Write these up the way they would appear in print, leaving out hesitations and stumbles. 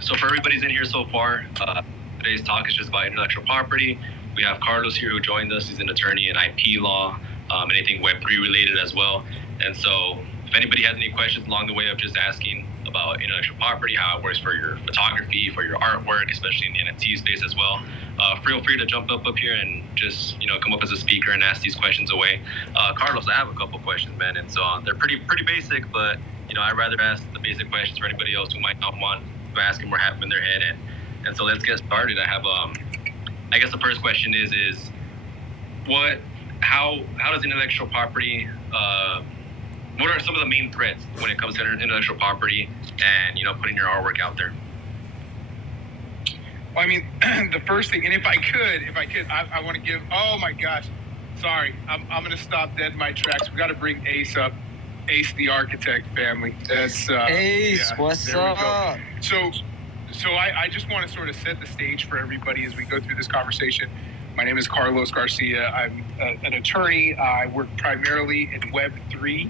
So for everybody's in here so far, today's talk is just about intellectual property. We have Carlos here who joined us. He's an attorney in IP law, anything Web3 related as well. And so if anybody has any questions along the way of just asking about intellectual property, how it works for your photography, for your artwork, especially in the NFT space as well, feel free to jump up here and just come up as a speaker and ask these questions away. Carlos, I have a couple questions, man, and so they're pretty basic, but I'd rather ask the basic questions for anybody else who might not want to ask them or have them in their head. And so let's get started. I have I guess the first question is how does intellectual property what are some of the main threats when it comes to intellectual property and putting your artwork out there? Well, I mean, the first thing, and if I could, I want to give. Oh my gosh, sorry, I'm going to stop dead in my tracks. We got to bring Ace up, Ace the architect family. That's Ace. Yeah, what's up? So I just want to sort of set the stage for everybody as we go through this conversation. My name is Carlos Garcia. I'm an attorney. I work primarily in Web3.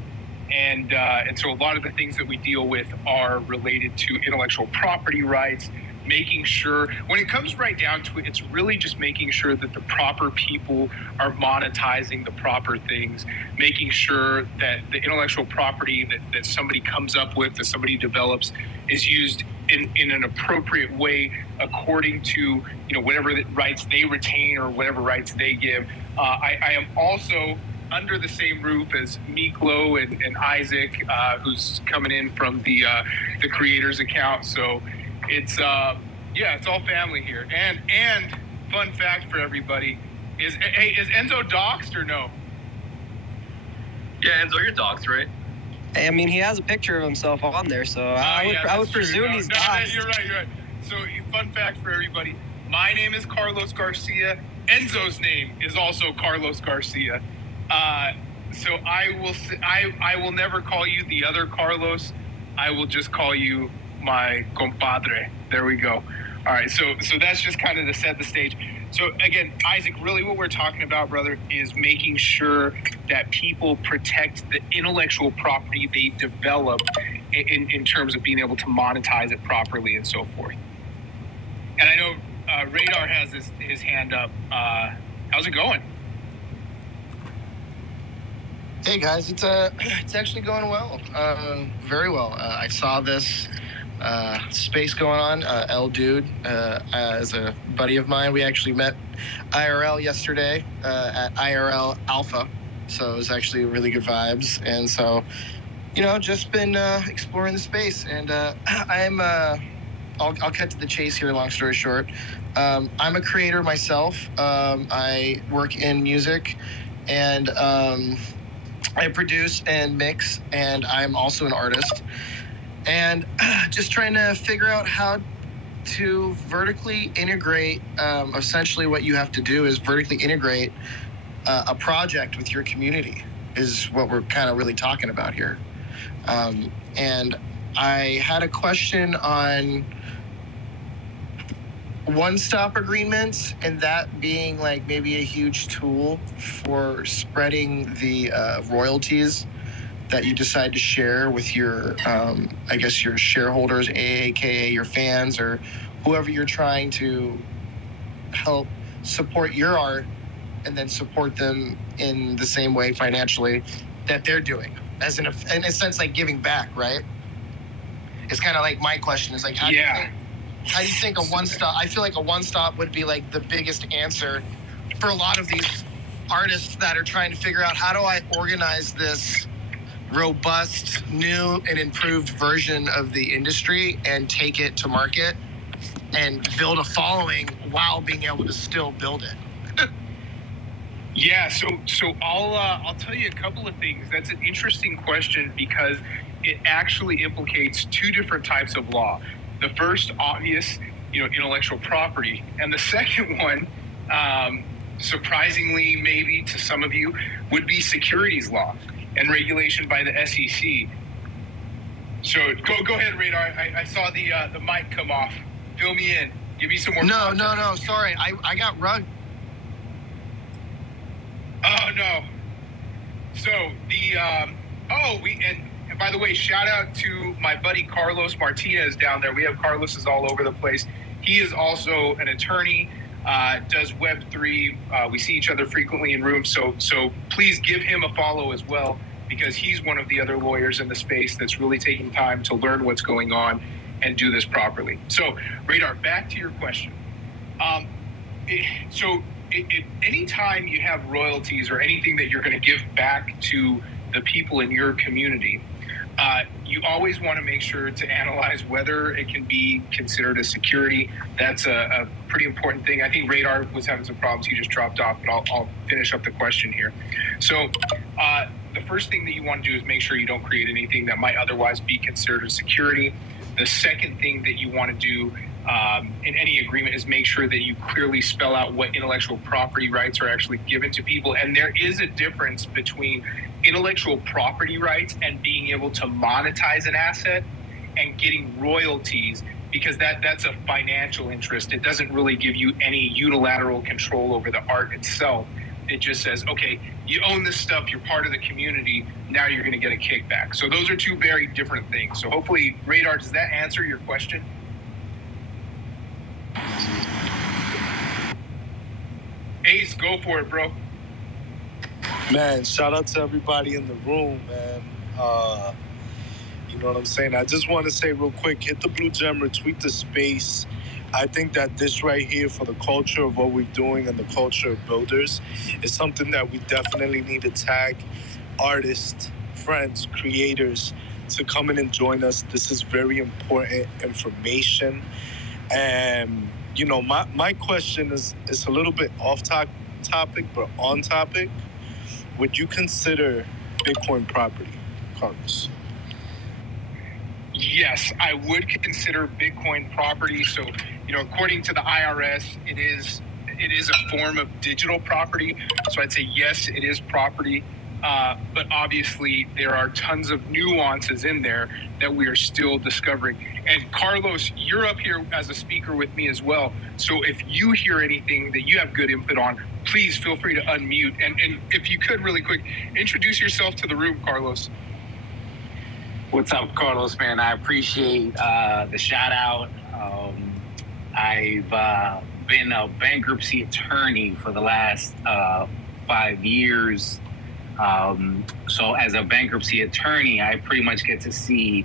And so a lot of the things that we deal with are related to intellectual property rights, making sure, when it comes right down to it, it's really just making sure that the proper people are monetizing the proper things, making sure that the intellectual property that somebody comes up with, that somebody develops, is used in an appropriate way according to whatever rights they retain or whatever rights they give. I am also under the same roof as Miklo and Isaac, who's coming in from the creators account. So it's it's all family here. And fun fact for everybody is Enzo doxxed or no? Yeah, Enzo, you're doxxed, right? I mean, he has a picture of himself on there, so I would presume he's doxxed. You're right. So fun fact for everybody: my name is Carlos Garcia. Enzo's name is also Carlos Garcia. So I will never call you the other Carlos. I will just call you my compadre. There we go. All right. So that's just kind of to set the stage. So again, Isaac, really what we're talking about, brother, is making sure that people protect the intellectual property they develop in terms of being able to monetize it properly and so forth. And I know Radar has his hand up. How's it going? Hey guys, it's actually going well, very well. I saw this space going on. L Dude is a buddy of mine. We actually met IRL yesterday at IRL Alpha, so it was actually really good vibes. And so, just been exploring the space. And I'll cut to the chase here. Long story short, I'm a creator myself. I work in music, and I produce and mix, and I'm also an artist. And just trying to figure out how to vertically integrate, essentially what you have to do is vertically integrate a project with your community is what we're kind of really talking about here. And I had a question on one-stop agreements, and that being like maybe a huge tool for spreading the royalties that you decide to share with your, I guess, your shareholders, aka your fans, or whoever you're trying to help support your art, and then support them in the same way financially that they're doing, as in a sense, like giving back, right? It's kind of like my question is like, how do you think a one-stop? I feel like a one-stop would be like the biggest answer for a lot of these artists that are trying to figure out how do I organize this robust, new, and improved version of the industry and take it to market and build a following while being able to still build it. Yeah, so I'll tell you a couple of things. That's an interesting question because it actually implicates two different types of law. The first, obvious, intellectual property, and the second one, surprisingly, maybe to some of you, would be securities law and regulation by the SEC. So go ahead, Radar. I saw the mic come off. Fill me in. Give me some more. No. Sorry, I got rugged. Oh no. So the And by the way, shout out to my buddy Carlos Martinez down there. We have Carlos's all over the place. He is also an attorney, does Web3. We see each other frequently in rooms, so please give him a follow as well, because he's one of the other lawyers in the space that's really taking time to learn what's going on and do this properly. So, Radar, back to your question. Anytime you have royalties or anything that you're going to give back to the people in your community, you always want to make sure to analyze whether it can be considered a security. That's a pretty important thing. I think Radar was having some problems. He just dropped off, but I'll finish up the question here. So the first thing that you want to do is make sure you don't create anything that might otherwise be considered a security. The second thing that you want to do in any agreement is make sure that you clearly spell out what intellectual property rights are actually given to people. And there is a difference between intellectual property rights and being able to monetize an asset and getting royalties, because that's a financial interest. It doesn't really give you any unilateral control over the art itself. It just says, okay, you own this stuff, you're part of the community, now you're going to get a kickback. So those are two very different things. So hopefully, Radar, does that answer your question? Ace, go for it, bro. Man, shout out to everybody in the room, man. You know what I'm saying? I just want to say real quick, hit the blue gem, retweet the space. I think that this right here for the culture of what we're doing and the culture of builders is something that we definitely need to tag artists, friends, creators to come in and join us. This is very important information. And, you know, my question is a little bit off topic, but on topic. Would you consider Bitcoin property, Carlos? Yes, I would consider Bitcoin property. So, you know, according to the IRS, it is a form of digital property. So I'd say yes, it is property. But obviously, there are tons of nuances in there that we are still discovering. And Carlos, you're up here as a speaker with me as well. So if you hear anything that you have good input on, please feel free to unmute. And if you could, really quick, introduce yourself to the room, Carlos. What's up, Carlos, man? I appreciate the shout out. I've been a bankruptcy attorney for the last 5 years. So as a bankruptcy attorney, I pretty much get to see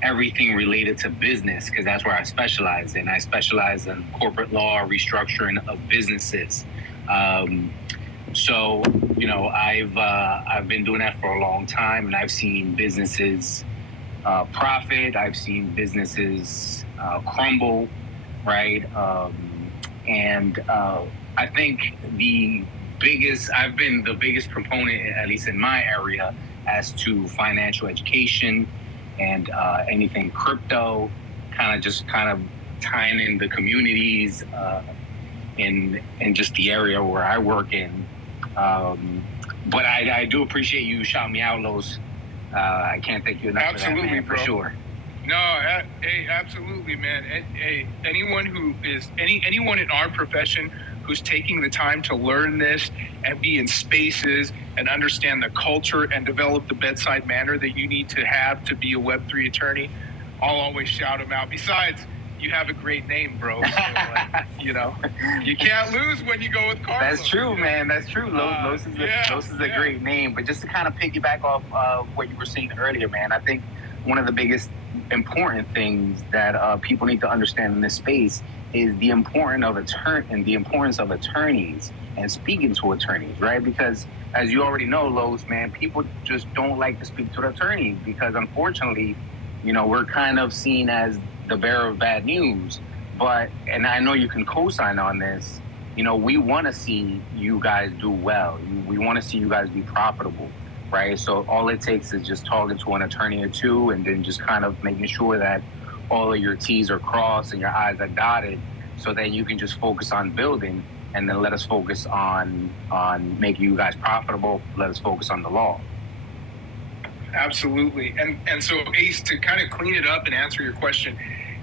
everything related to business, because that's where I specialize in. I specialize in corporate law, restructuring of businesses. So, you know, I've been doing that for a long time, and I've seen businesses profit. I've seen businesses crumble, right? And I think I've been the biggest proponent, at least in my area, as to financial education and anything crypto, kind of tying in the communities in just the area where I work in. But I do appreciate you shouting me out, Los. I can't thank you enough for that, man, bro. For sure. No, hey, absolutely, man. Hey, anyone in our profession who's taking the time to learn this and be in spaces and understand the culture and develop the bedside manner that you need to have to be a Web3 attorney, I'll always shout them out. Besides, you have a great name, bro. So, you know, you can't lose when you go with Carlos. That's true, man. That's true. Los is a great name. But just to kind of piggyback off what you were saying earlier, man, I think one of the biggest important things that people need to understand in this space is the importance of attorneys and speaking to attorneys, right? Because as you already know, Los, man, people just don't like to speak to the attorneys because unfortunately, you know, we're kind of seen as the bearer of bad news. But, and I know you can co-sign on this, you know, we want to see you guys do well. We want to see you guys be profitable, right? So all it takes is just talking to an attorney or two and then just kind of making sure that all of your T's are crossed and your I's are dotted, so that you can just focus on building, and then let us focus on making you guys profitable. Let us focus on the law. Absolutely. And so, Ace, to kind of clean it up and answer your question,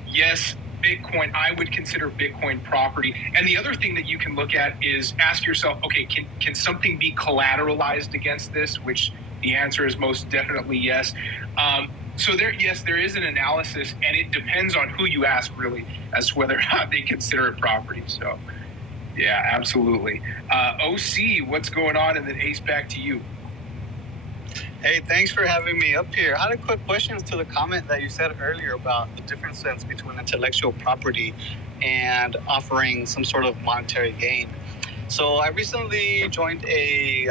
yes, Bitcoin, I would consider Bitcoin property. And the other thing that you can look at is ask yourself, okay, can something be collateralized against this, which The answer is most definitely yes. So there is an analysis, and it depends on who you ask, really, as to whether or not they consider it property. So, yeah, absolutely. OC, what's going on? And then Ace, back to you. Hey, thanks for having me up here. I had a quick question to the comment that you said earlier about the difference between intellectual property and offering some sort of monetary gain. So I recently joined a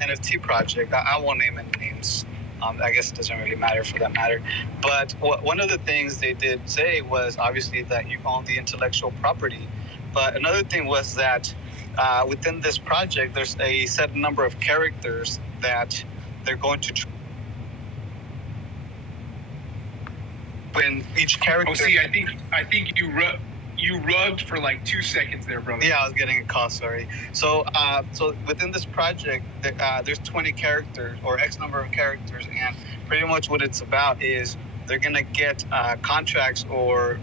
NFT project. I won't name any names. I guess it doesn't really matter for that matter. But one of the things they did say was obviously that you own the intellectual property. But another thing was that within this project, there's a set number of characters that they're going to when each character. Oh, see, I think you rubbed for like 2 seconds there, brother. Yeah, I was getting a call. Sorry. So within this project, there's 20 characters or X number of characters, and pretty much what it's about is they're gonna get contracts or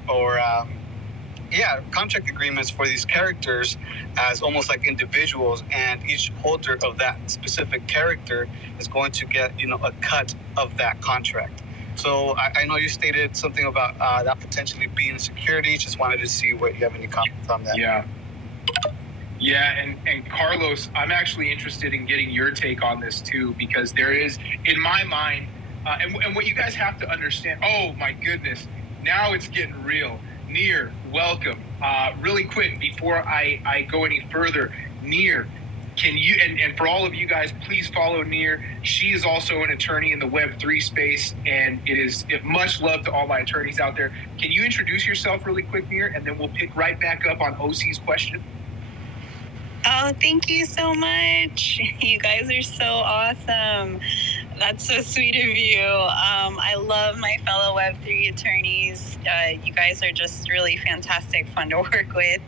contract agreements for these characters as almost like individuals, and each holder of that specific character is going to get, a cut of that contract. So I know you stated something about that potentially being security. Just wanted to see what you have any comments on that. Yeah, and Carlos, I'm actually interested in getting your take on this too, because there is, in my mind, and what you guys have to understand. Oh my goodness, now it's getting real. Nir, welcome. Really quick, before I go any further, Nir, can you, and for all of you guys, please follow Nir. She is also an attorney in the Web3 space, and it is much love to all my attorneys out there. Can you introduce yourself really quick, Nir, and then we'll pick right back up on OC's question? Oh, thank you so much. You guys are so awesome. That's so sweet of you. I love my fellow Web3 attorneys. You guys are just really fantastic, fun to work with.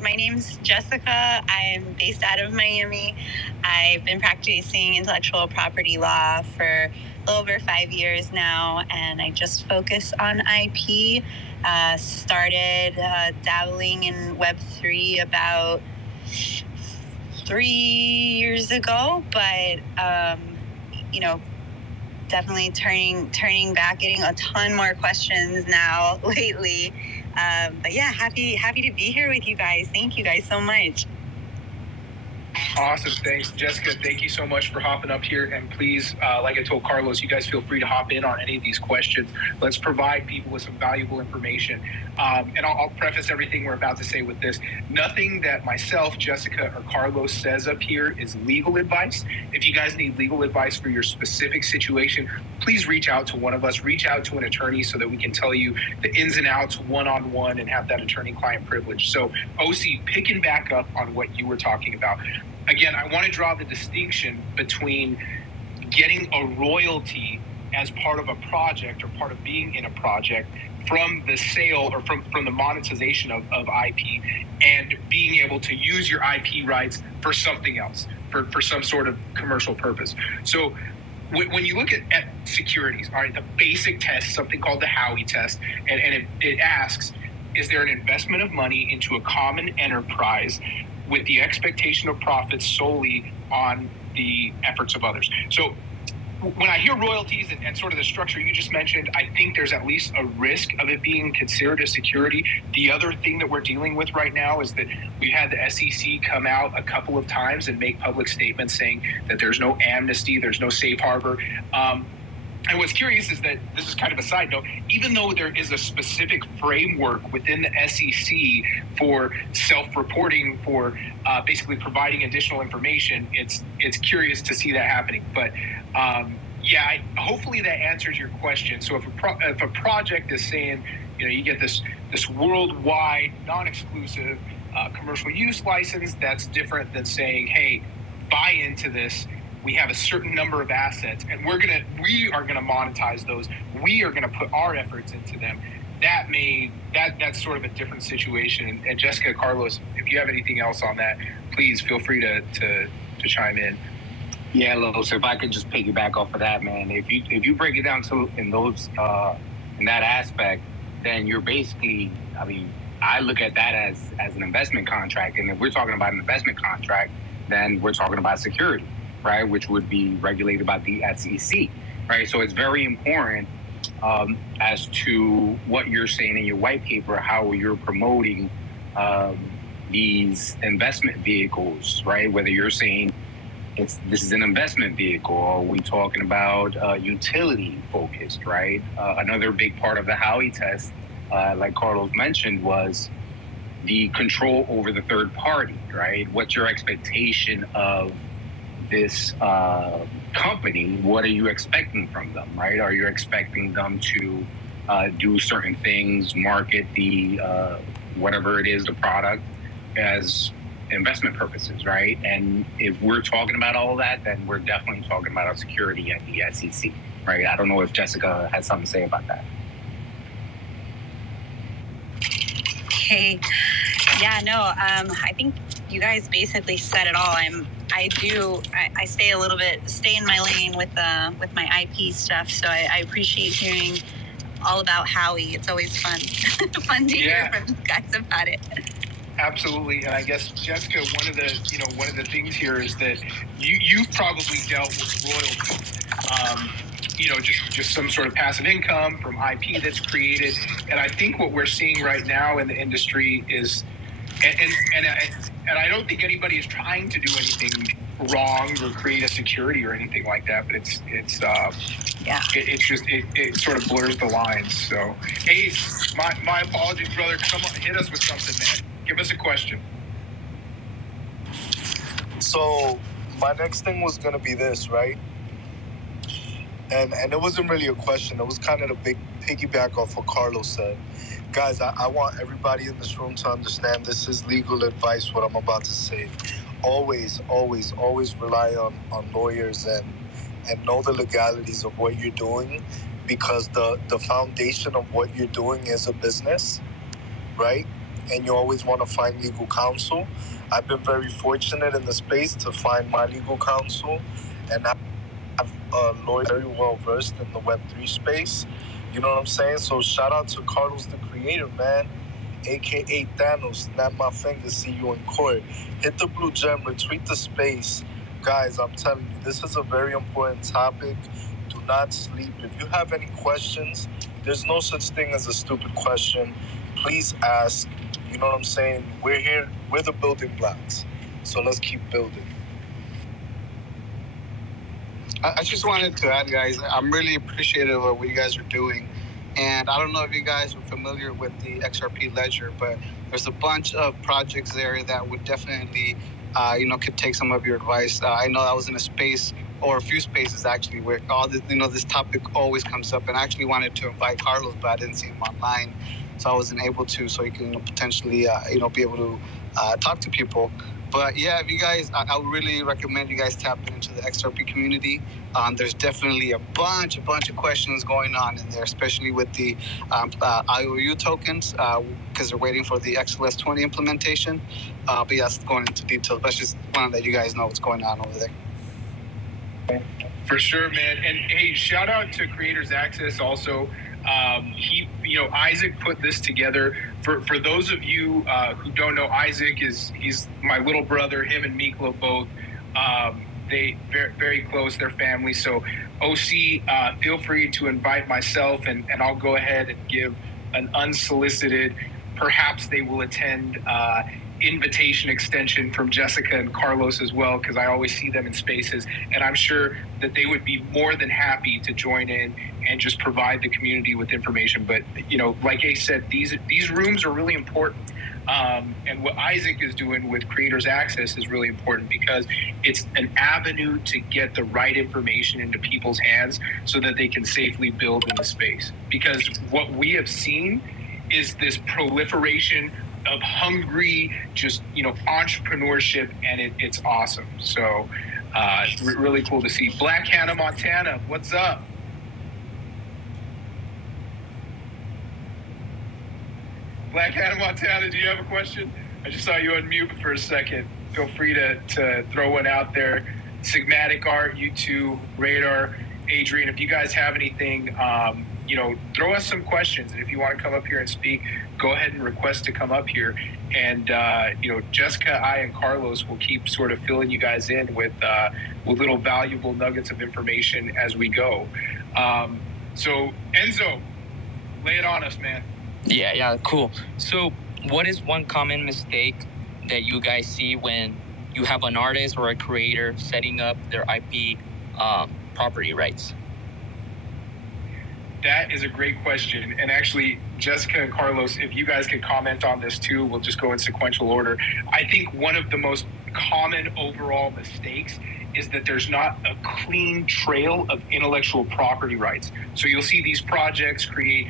My name's Jessica. I'm based out of Miami. I've been practicing intellectual property law for over 5 years now, and I just focus on IP. Started dabbling in Web3 about 3 years ago, but definitely turning back, getting a ton more questions now lately. But yeah, happy to be here with you guys. Thank you guys so much. Awesome. Thanks, Jessica. Thank you so much for hopping up here. And please, like I told Carlos, you guys feel free to hop in on any of these questions. Let's provide people with some valuable information. And I'll preface everything we're about to say with this. Nothing that myself, Jessica, or Carlos says up here is legal advice. If you guys need legal advice for your specific situation, please reach out to one of us. Reach out to an attorney so that we can tell you the ins and outs one-on-one and have that attorney-client privilege. So, OC, picking back up on what you were talking about. Again, I want to draw the distinction between getting a royalty as part of a project or part of being in a project from the sale or from the monetization of IP, and being able to use your IP rights for something else, for some sort of commercial purpose. So when you look at securities, all right, the basic test, something called the Howey test, and it asks, is there an investment of money into a common enterprise with the expectation of profits solely on the efforts of others? So when I hear royalties and sort of the structure you just mentioned, I think there's at least a risk of it being considered a security. The other thing that we're dealing with right now is that we've had the SEC come out a couple of times and make public statements saying that there's no amnesty, there's no safe harbor. And what's curious is that, this is kind of a side note, even though there is a specific framework within the SEC for self-reporting, for basically providing additional information, it's curious to see that happening. But hopefully that answers your question. So if a project is saying, you get this worldwide, non-exclusive commercial use license, that's different than saying, hey, buy into this. We have a certain number of assets, and we are gonna monetize those. We are gonna put our efforts into them. That's sort of a different situation. And Jessica, Carlos, if you have anything else on that, please feel free to chime in. Yeah, Los, if I could just piggyback off of that, man. If you break it down to in that aspect, then you're basically, I look at that as an investment contract, and if we're talking about an investment contract, then we're talking about security. right, which would be regulated by the SEC, right? So it's very important as to what you're saying in your white paper, how you're promoting these investment vehicles, right? Whether you're saying this is an investment vehicle, or are we talking about utility focused, right? Another big part of the Howey test, like Carlos mentioned, was the control over the third party, right? What's your expectation of this company? What are you expecting from them, right? Are you expecting them to do certain things, market the whatever it is, the product, as investment purposes, right? And if we're talking about all of that, then we're definitely talking about our security at the SEC, right? I don't know if Jessica has something to say about that. Hey, yeah, no, I think you guys basically said it all. I stay in my lane with my IP stuff. So I appreciate hearing all about Howey. It's always fun to hear from you guys about it. Absolutely, and I guess Jessica, one of the things here is that you've probably dealt with royalties, just some sort of passive income from IP that's created, and I think what we're seeing right now in the industry is, and I don't think anybody is trying to do anything wrong or create a security or anything like that, but it sort of blurs the lines. So, Ace, my apologies, brother. Come on, hit us with something, man. Give us a question. So my next thing was gonna be this, right? And it wasn't really a question. It was kind of the big piggyback off what Carlos said. Guys, I want everybody in this room to understand this is legal advice, what I'm about to say. Always, always, always rely on lawyers and know the legalities of what you're doing, because the foundation of what you're doing is a business, right? And you always want to find legal counsel. I've been very fortunate in the space to find my legal counsel, and I have a lawyer very well versed in the Web3 space. You know what I'm saying? So shout out to Carlos the Creator, man, aka Thanos. Snap my fingers, see you in court. Hit the blue gem, retweet the space. Guys, I'm telling you, this is a very important topic. Do not sleep. If you have any questions, there's no such thing as a stupid question. Please ask. You know what I'm saying? We're here. We're the building blocks. So let's keep building. I just wanted to add, guys, I'm really appreciative of what you guys are doing. And I don't know if you guys are familiar with the XRP Ledger, but there's a bunch of projects there that would definitely, could take some of your advice. I know I was in a space, or a few spaces actually, where all this, this topic always comes up. And I actually wanted to invite Carlos, but I didn't see him online, so I wasn't able to. So you can potentially, be able to talk to people. But yeah, if you guys, I would really recommend you guys tap into the XRP community. There's definitely a bunch of questions going on in there, especially with the IOU tokens, because they're waiting for the XLS20 implementation. But yeah, that's going into details. But I just wanted to let you guys know what's going on over there. For sure, man. And hey, shout out to Creators Access also. Isaac put this together. For those of you who don't know, Isaac he's my little brother. Him and Miklo both, they very, very close. They're family. So OC, feel free to invite myself, and I'll go ahead and give an unsolicited, perhaps they will attend invitation extension from Jessica and Carlos as well, because I always see them in spaces, and I'm sure that they would be more than happy to join in and just provide the community with information. But like Ace said, these rooms are really important, and what Isaac is doing with Creators Access is really important, because it's an avenue to get the right information into people's hands so that they can safely build in the space. Because what we have seen is this proliferation of hungry, entrepreneurship, and it's awesome. So really cool to see. Black Hannah Montana, what's up? Black Hannah Montana, do you have a question? I just saw you unmute for a second. Feel free to throw one out there. Sigmatic Art, you two, Radar, Adrian, if you guys have anything, throw us some questions. And if you want to come up here and speak, go ahead and request to come up here. And, Jessica, I, and Carlos will keep sort of filling you guys in with little valuable nuggets of information as we go. So, Enzo, lay it on us, man. Yeah, cool. So what is one common mistake that you guys see when you have an artist or a creator setting up their IP property rights? That is a great question. And actually, Jessica and Carlos, if you guys could comment on this too, we'll just go in sequential order. I think one of the most common overall mistakes is that there's not a clean trail of intellectual property rights. So you'll see these projects create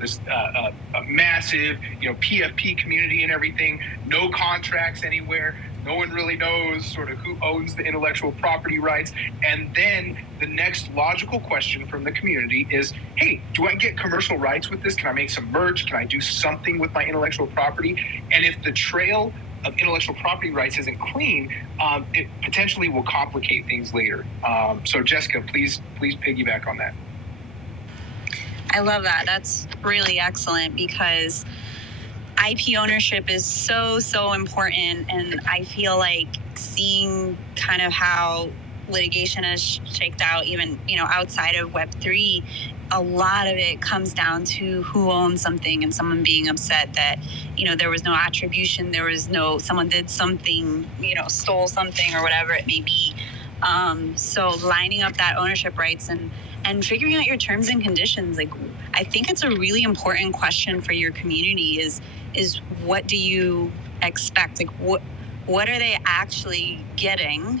this a massive, PFP community and everything, no contracts anywhere. No one really knows sort of who owns the intellectual property rights. And then the next logical question from the community is, hey, do I get commercial rights with this? Can I make some merch? Can I do something with my intellectual property? And if the trail of intellectual property rights isn't clean, it potentially will complicate things later. So Jessica, please piggyback on that. I love that. That's really excellent because IP ownership is so important, and I feel like seeing kind of how litigation has shaked out, even outside of Web3, a lot of it comes down to who owns something and someone being upset that there was no attribution, someone did something, stole something or whatever it may be. So lining up that ownership rights and figuring out your terms and conditions, like I think it's a really important question for your community is what do you expect? Like what are they actually getting,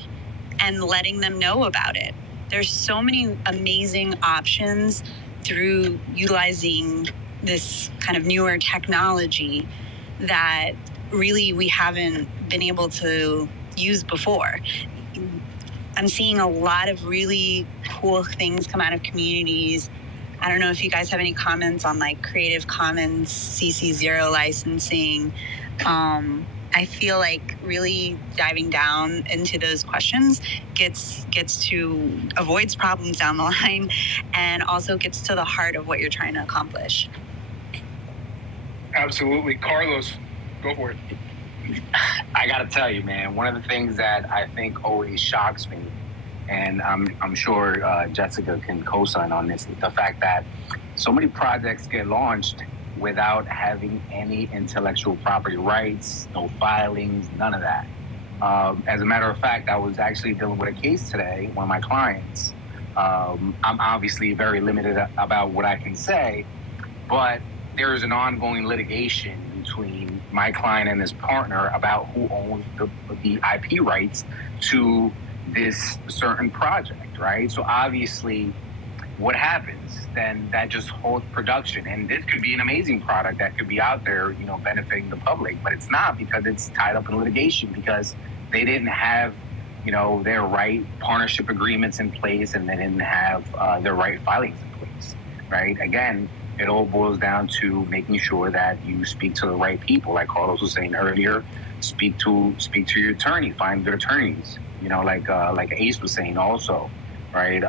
and letting them know about it. There's so many amazing options through utilizing this kind of newer technology that really we haven't been able to use before. I'm seeing a lot of really cool things come out of communities. I don't know if you guys have any comments on like Creative Commons CC0 licensing. I feel like really diving down into those questions gets to avoids problems down the line, and also gets to the heart of what you're trying to accomplish. Absolutely. Carlos, go for it. I gotta tell you, man, one of the things that I think always shocks me, and I'm sure Jessica can co-sign on this, is the fact that so many projects get launched without having any intellectual property rights, no filings, none of that. As a matter of fact, I was actually dealing with a case today, one of my clients. I'm obviously very limited about what I can say, but there is an ongoing litigation between my client and his partner about who owns the IP rights to this certain project, right? So obviously, what happens then, that just holds production, and this could be an amazing product that could be out there, benefiting the public, but it's not, because it's tied up in litigation because they didn't have, their right partnership agreements in place, and they didn't have their right filings in place, right? Again, it all boils down to making sure that you speak to the right people, like Carlos was saying earlier. Speak to your attorney, find their attorneys. Like Ace was saying also. Right,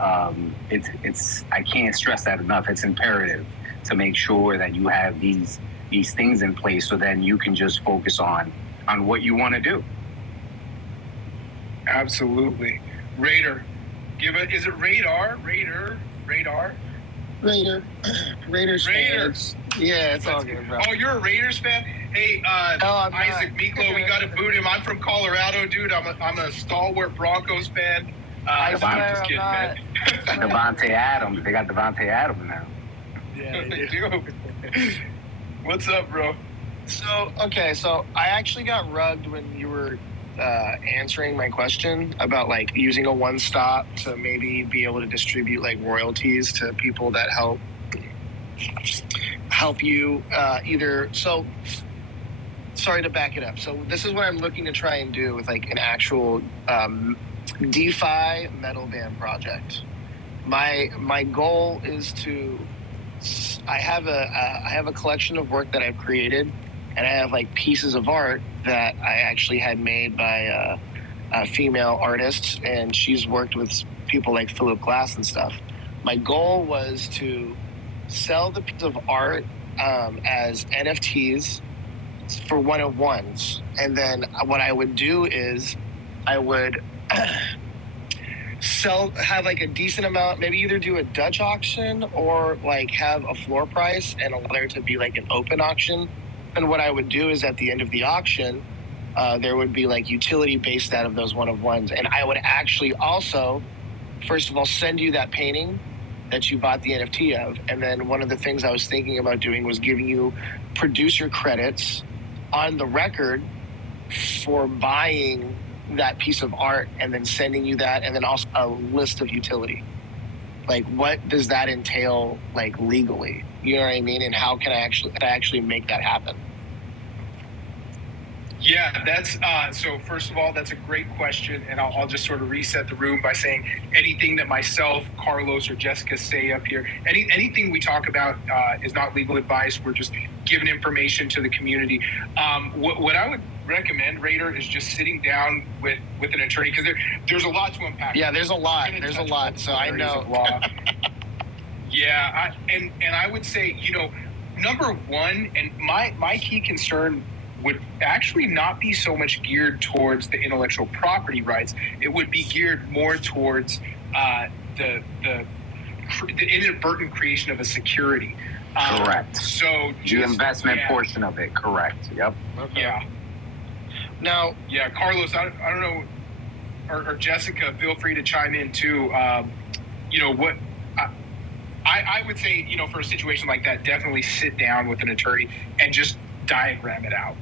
it's I can't stress that enough. It's imperative to make sure that you have these things in place, so then you can just focus on what you want to do. Absolutely, Raider. Is it Radar? Raiders fans. Yeah, it's all good, bro. Oh, you're a Raiders fan? Hey, Isaac Miklo, we got to boot him. I'm from Colorado, dude. I'm a stalwart Broncos fan. I'm just kidding, man. Devontae Adams. They got Devontae Adams now. Yeah, they do. What's up, bro? So I actually got rugged when you were answering my question about like using a one-stop to maybe be able to distribute like royalties to people that help you either. So sorry to back it up. So this is what I'm looking to try and do with like an actual DeFi metal band project. My goal is to. I have a collection of work that I've created, and I have like pieces of art that I actually had made by female artists, and she's worked with people like Philip Glass and stuff. My goal was to sell the piece of art as NFTs for one-of-ones. And then what I would do is I would have like a decent amount, maybe either do a Dutch auction or like have a floor price and allow there to be like an open auction. And what I would do is at the end of the auction, there would be like utility based out of those one-of-ones. And I would actually also, first of all, send you that painting that you bought the NFT of. And then one of the things I was thinking about doing was giving you producer credits on the record for buying that piece of art and then sending you that, and then also a list of utility. Like, what does that entail, like, legally? You know what I mean? And how can I actually make that happen? Yeah, that's so first of all, that's a great question, and I'll just sort of reset the room by saying anything that myself, Carlos, or Jessica say up here, anything we talk about is not legal advice. We're just giving information to the community. What I would recommend, Raider, is just sitting down with an attorney, because there's a lot to unpack. Yeah, there's a lot. There's a lot. So I know. Yeah, and I would say, number one, and my key concern would actually not be so much geared towards the intellectual property rights. It would be geared more towards the inadvertent creation of a security. Correct. So the investment portion of it. Correct. Yep. Okay. Yeah. Now. Yeah, Carlos, I don't know, or Jessica, feel free to chime in too. What I would say, for a situation like that, definitely sit down with an attorney and just diagram it out.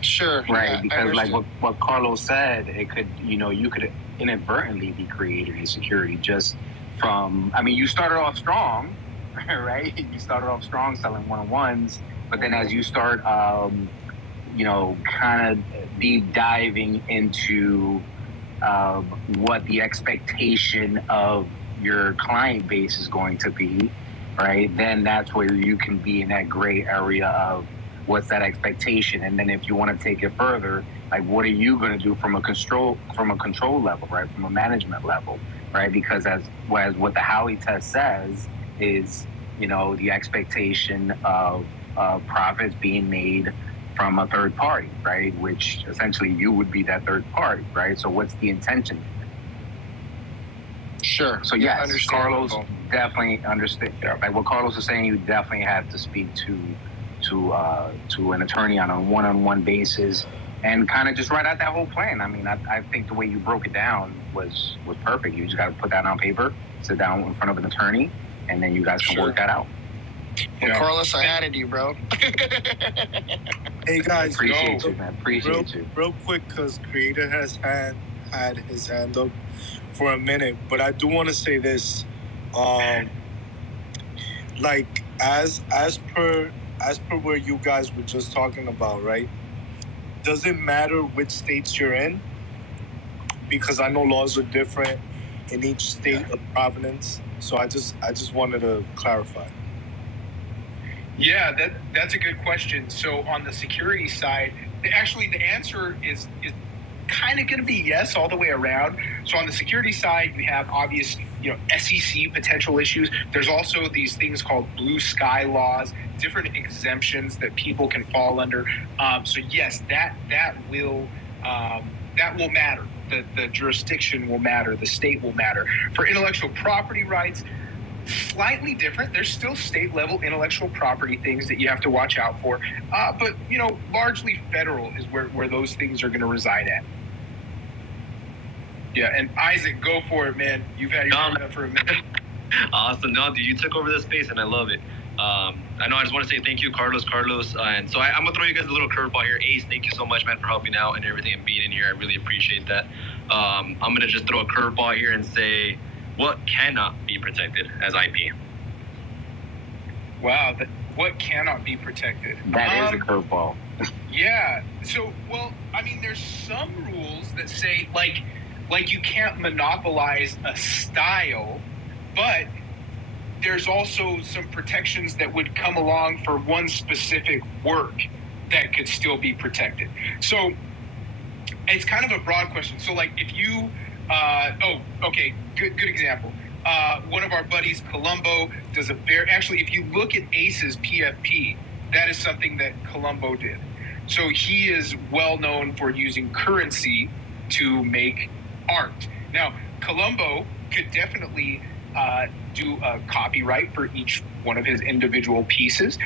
Sure. Right, yeah, because like what Carlos said, it could, you could inadvertently be creating a security just from, you started off strong, right? You started off strong selling one-on-ones, but then as you start, kind of deep diving into what the expectation of your client base is going to be, right? Then that's where you can be in that gray area of what's that expectation, and then if you want to take it further, like what are you going to do from a control level, right? From a management level, right? Because as what the Howey test says is, the expectation of profits being made from a third party, right? Which essentially you would be that third party, right? So what's the intention? Sure. So yes, Carlos definitely understand. Like what Carlos is saying, you definitely have to speak to an attorney on a one-on-one basis and kind of just write out that whole plan. I think the way you broke it down was perfect. You just got to put that on paper, sit down in front of an attorney, and then you guys can work that out. Well, Carlos, I added you, bro. Hey guys, appreciate you, man. Appreciate you. Real quick, because Creator has had his hand up for a minute, but I do want to say this. Like as per where you guys were just talking about, right? Does it matter which states you're in? Because I know laws are different in each state of provenance. So I just wanted to clarify. Yeah, that's a good question. So on the security side, actually the answer is kind of going to be yes all the way around. So on the security side, we have obvious, SEC potential issues. There's also these things called blue sky laws, different exemptions that people can fall under. So yes, that will matter. The jurisdiction will matter. The state will matter. For intellectual property rights, slightly different. There's still state level intellectual property things that you have to watch out for. But largely federal is where those things are going to reside at. Yeah, and Isaac, go for it, man. You've had your hand up for a minute. Awesome. No, dude, you took over the space, and I love it. I just want to say thank you, Carlos. And so I'm going to throw you guys a little curveball here. Ace, thank you so much, man, for helping out and everything and being in here. I really appreciate that. I'm going to just throw a curveball here and say, what cannot be protected as IP? Wow, what cannot be protected? That is a curveball. Yeah. So, there's some rules that say, like you can't monopolize a style, but there's also some protections that would come along for one specific work that could still be protected. So it's kind of a broad question. So like if you, good example. one of our buddies, Colombo, does a very, actually, if you look at ACE's PFP, that is something that Colombo did. So he is well known for using currency to make art. Now, Colombo could definitely do a copyright for each one of his individual pieces.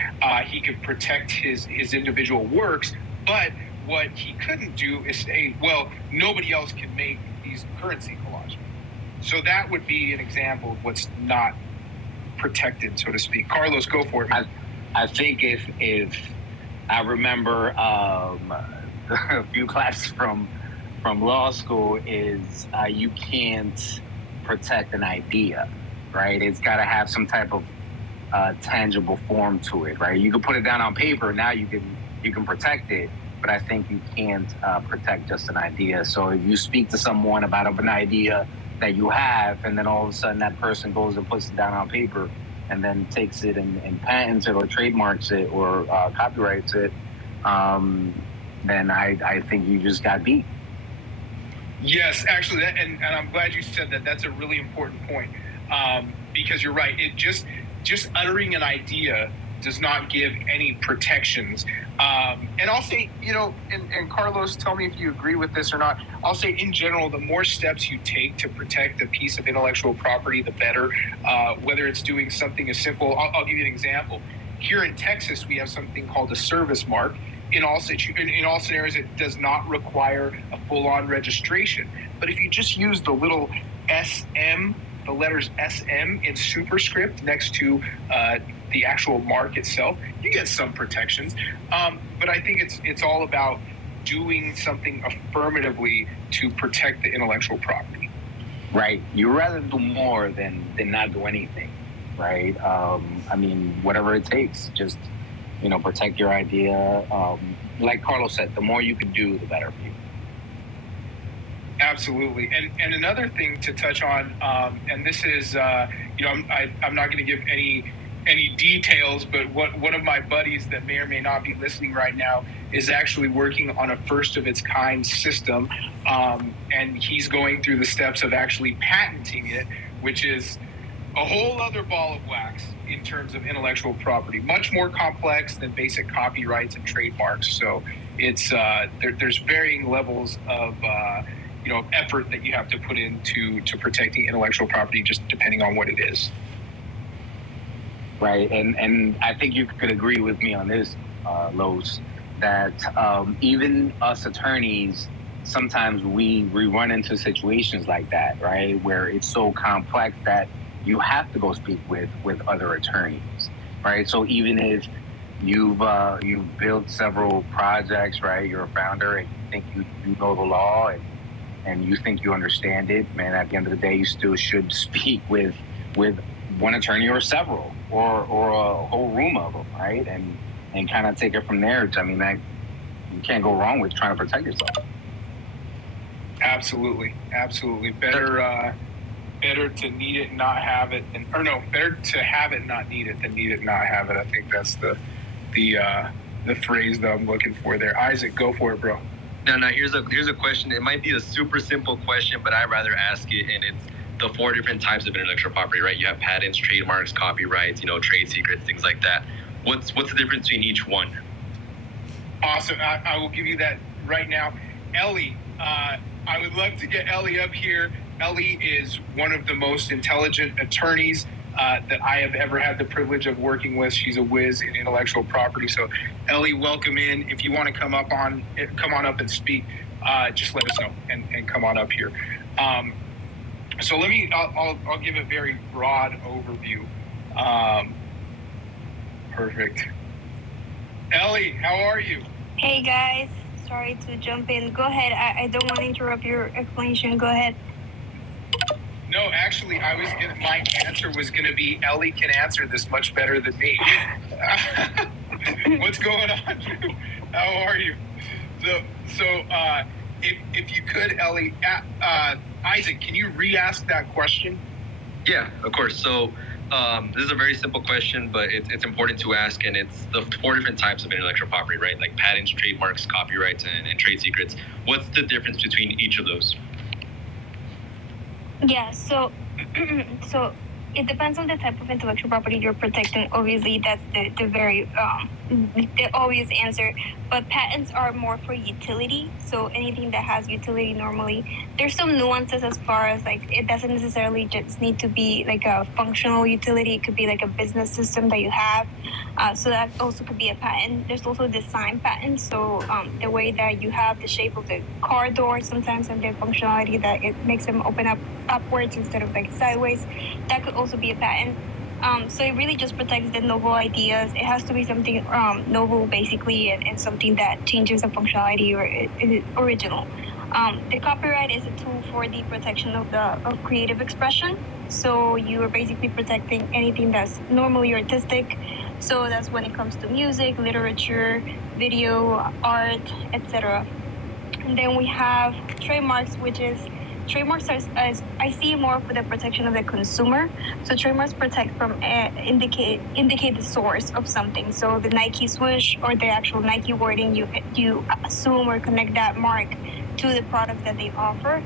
He could protect his individual works, but what he couldn't do is say, well, nobody else can make these currency collages. So that would be an example of what's not protected, so to speak. Carlos, go for it. I think if I remember a few classes from law school is you can't protect an idea, right? It's got to have some type of tangible form to it, right? You can put it down on paper. Now you can protect it, but I think you can't protect just an idea. So if you speak to someone about an idea that you have, and then all of a sudden that person goes and puts it down on paper and then takes it and patents it or trademarks it or copyrights it, then I think you just got beat. Yes, actually, and I'm glad you said that. That's a really important point, because you're right. It just uttering an idea does not give any protections. And I'll say, and Carlos, tell me if you agree with this or not. I'll say in general, the more steps you take to protect a piece of intellectual property, the better. Whether it's doing something as simple, I'll give you an example. Here in Texas, we have something called a service mark. In all scenarios, it does not require a full-on registration. But if you just use the little SM, the letters SM in superscript next to the actual mark itself, you get some protections. But I think it's all about doing something affirmatively to protect the intellectual property. Right. You'd rather do more than not do anything, right? I mean, whatever it takes, just protect your idea. Like Carlos said, the more you can do, the better for you. Absolutely. And another thing to touch on, and this is, I'm not going to give any details, but one of my buddies that may or may not be listening right now is actually working on a first of its kind system. And he's going through the steps of actually patenting it, which is a whole other ball of wax in terms of intellectual property, much more complex than basic copyrights and trademarks. So it's there's varying levels of effort that you have to put into protecting intellectual property, just depending on what it is. Right, and I think you could agree with me on this, Los, that even us attorneys, sometimes we run into situations like that, right, where it's so complex that you have to go speak with other attorneys, right? So even if you've built several projects, right, you're a founder and you think you know the law and you think you understand it, man, at the end of the day, you still should speak with one attorney or several or a whole room of them, right? And kind of take it from there. I mean, you can't go wrong with trying to protect yourself. Absolutely. Better to need it and not have it, better to have it and not need it than need it and not have it. I think that's the phrase that I'm looking for there. Isaac, go for it, bro. Now here's a question. It might be a super simple question, but I'd rather ask it, and it's the 4 different types of intellectual property, right? You have patents, trademarks, copyrights, trade secrets, things like that. What's the difference between each one? Awesome. I will give you that right now. Ellie, I would love to get Ellie up here. Ellie is one of the most intelligent attorneys that I have ever had the privilege of working with. She's a whiz in intellectual property. So, Ellie, welcome in. If you want to come on up and speak, just let us know and come on up here. So I'll give a very broad overview. Perfect. Ellie, how are you? Hey guys, sorry to jump in. Go ahead. I don't want to interrupt your explanation. Go ahead. No, actually, my answer was going to be Ellie can answer this much better than me. What's going on? How are you? So if you could, Ellie, Isaac, can you re-ask that question? Yeah, of course. So this is a very simple question, but it's important to ask, and it's the 4 different types of intellectual property, right? Like patents, trademarks, copyrights, and trade secrets. What's the difference between each of those? Yeah, so So it depends on the type of intellectual property you're protecting. Obviously, that's the very the obvious answer. But patents are more for utility. So anything that has utility normally, there's some nuances as far as like it doesn't necessarily just need to be like a functional utility. It could be like a business system that you have. So that also could be a patent. There's also design patents. So the way that you have the shape of the car door sometimes and the functionality that it makes them open up upwards instead of like sideways, that could also be a patent. So it really just protects the novel ideas. It has to be something novel, basically, and something that changes the functionality or is original. The copyright is a tool for the protection of creative expression. So you are basically protecting anything that's normally artistic. So that's when it comes to music, literature, video, art, etc. And then we have trademarks, which is trademarks are, as I see, more for the protection of the consumer. So trademarks protect from indicate the source of something. So the Nike swoosh or the actual Nike wording, you assume or connect that mark to the product that they offer.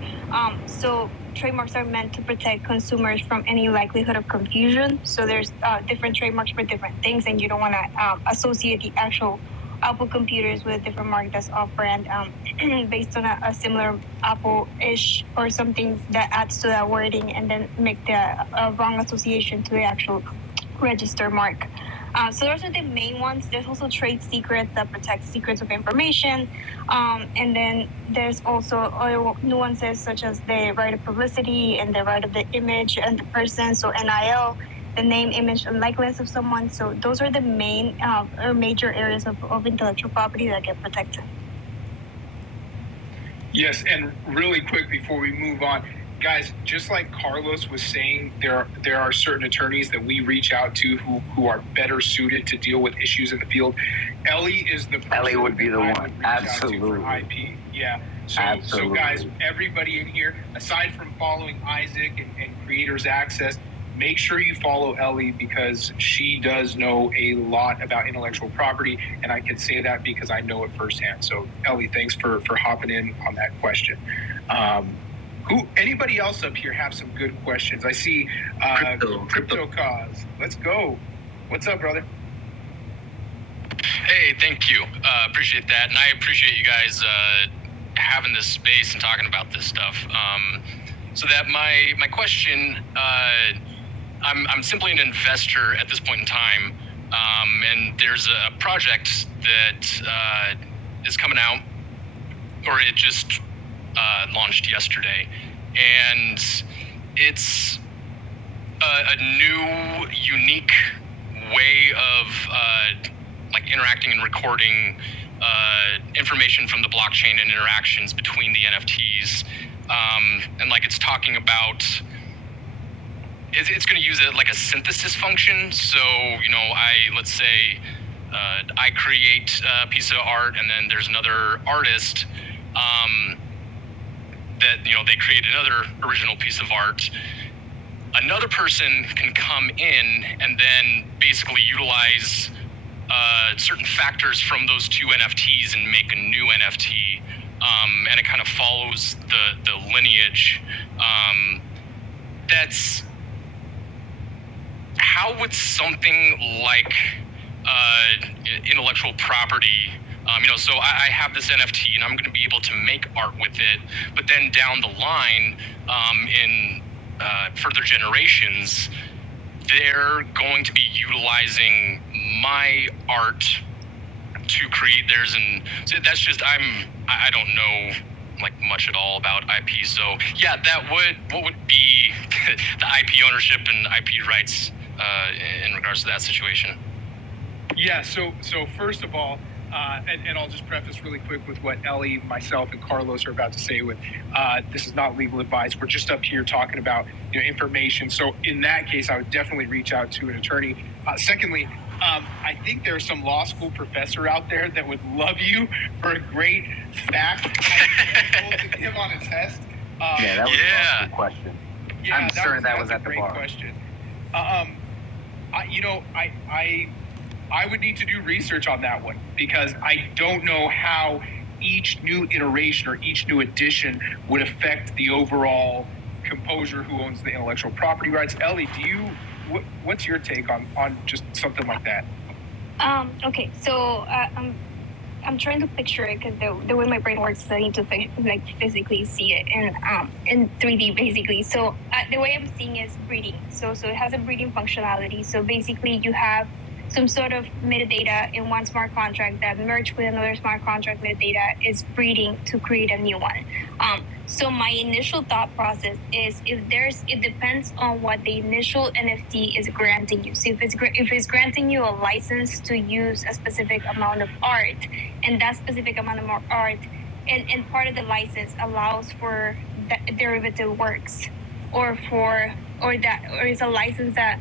So trademarks are meant to protect consumers from any likelihood of confusion. So there's different trademarks for different things, and you don't want to associate the actual Apple computers with a different mark that's off-brand based on a similar Apple-ish or something that adds to that wording, and then make the wrong association to the actual register mark. So those are the main ones. There's also trade secrets that protect secrets of information. And then there's also other nuances such as the right of publicity and the right of the image and the person, so NIL, the name, image, and likeness of someone. So those are the main or major areas of intellectual property that get protected. Yes, and really quick before we move on, guys, just like Carlos was saying, there are certain attorneys that we reach out to who are better suited to deal with issues in the field. Ellie is the person. Ellie would be the one. Absolutely. For IP. Yeah. So guys, everybody in here, aside from following Isaac and Creators Access, make sure you follow Ellie because she does know a lot about intellectual property, and I can say that because I know it firsthand. So Ellie, thanks for hopping in on that question. Anybody else up here have some good questions? I see Crypto Cause. Let's go. What's up, brother? Hey, thank you. Appreciate that. And I appreciate you guys having this space and talking about this stuff. So that my question, I'm simply an investor at this point in time. And there's a project that is coming out, or it just launched yesterday, and it's a new, unique way of like interacting and recording information from the blockchain and interactions between the NFTs, and like it's talking about. It's going to use it like a synthesis function. So let's say I create a piece of art, and then there's another artist. That they create another original piece of art. Another person can come in and then basically utilize certain factors from those two NFTs and make a new NFT, and it kind of follows the lineage. That's how would something like intellectual property. So I have this NFT and I'm going to be able to make art with it, but then down the line, in further generations, they're going to be utilizing my art to create theirs. And so that's just, I don't know like much at all about IP. So yeah, what would be the IP ownership and IP rights in regards to that situation? Yeah, so first of all, and I'll just preface really quick with what Ellie, myself, and Carlos are about to say. With this is not legal advice. We're just up here talking about information. So in that case, I would definitely reach out to an attorney. Secondly, I think there's some law school professor out there that would love you for a great fact to give on a test. That was a law school question. Yeah, I'm certain that was at the bar. Question. I would need to do research on that one because I don't know how each new iteration or each new edition would affect the overall Composure, who owns the intellectual property rights. Ellie, what's your take on just something like that? Okay, so I'm trying to picture it because the way my brain works is I need to physically see it in 3D basically. So the way I'm seeing is breeding. So it has a breeding functionality. So basically you have some sort of metadata in one smart contract that merged with another smart contract metadata is breeding to create a new one. So my initial thought process is it depends on what the initial NFT is granting you. So if it's granting you a license to use a specific amount of art, and that specific amount of art and part of the license allows for derivative works, or is a license that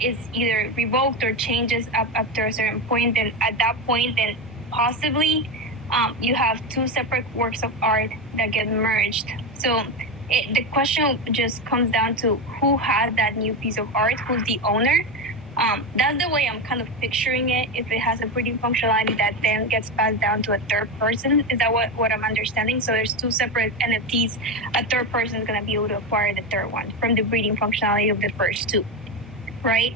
is either revoked or changes up to a certain point, then at that point, then possibly you have two separate works of art that get merged. So the question just comes down to who has that new piece of art, who's the owner. That's the way I'm kind of picturing it. If it has a breeding functionality that then gets passed down to a third person, is that what I'm understanding? So there's two separate NFTs. A third person is going to be able to acquire the third one from the breeding functionality of the first two. Right?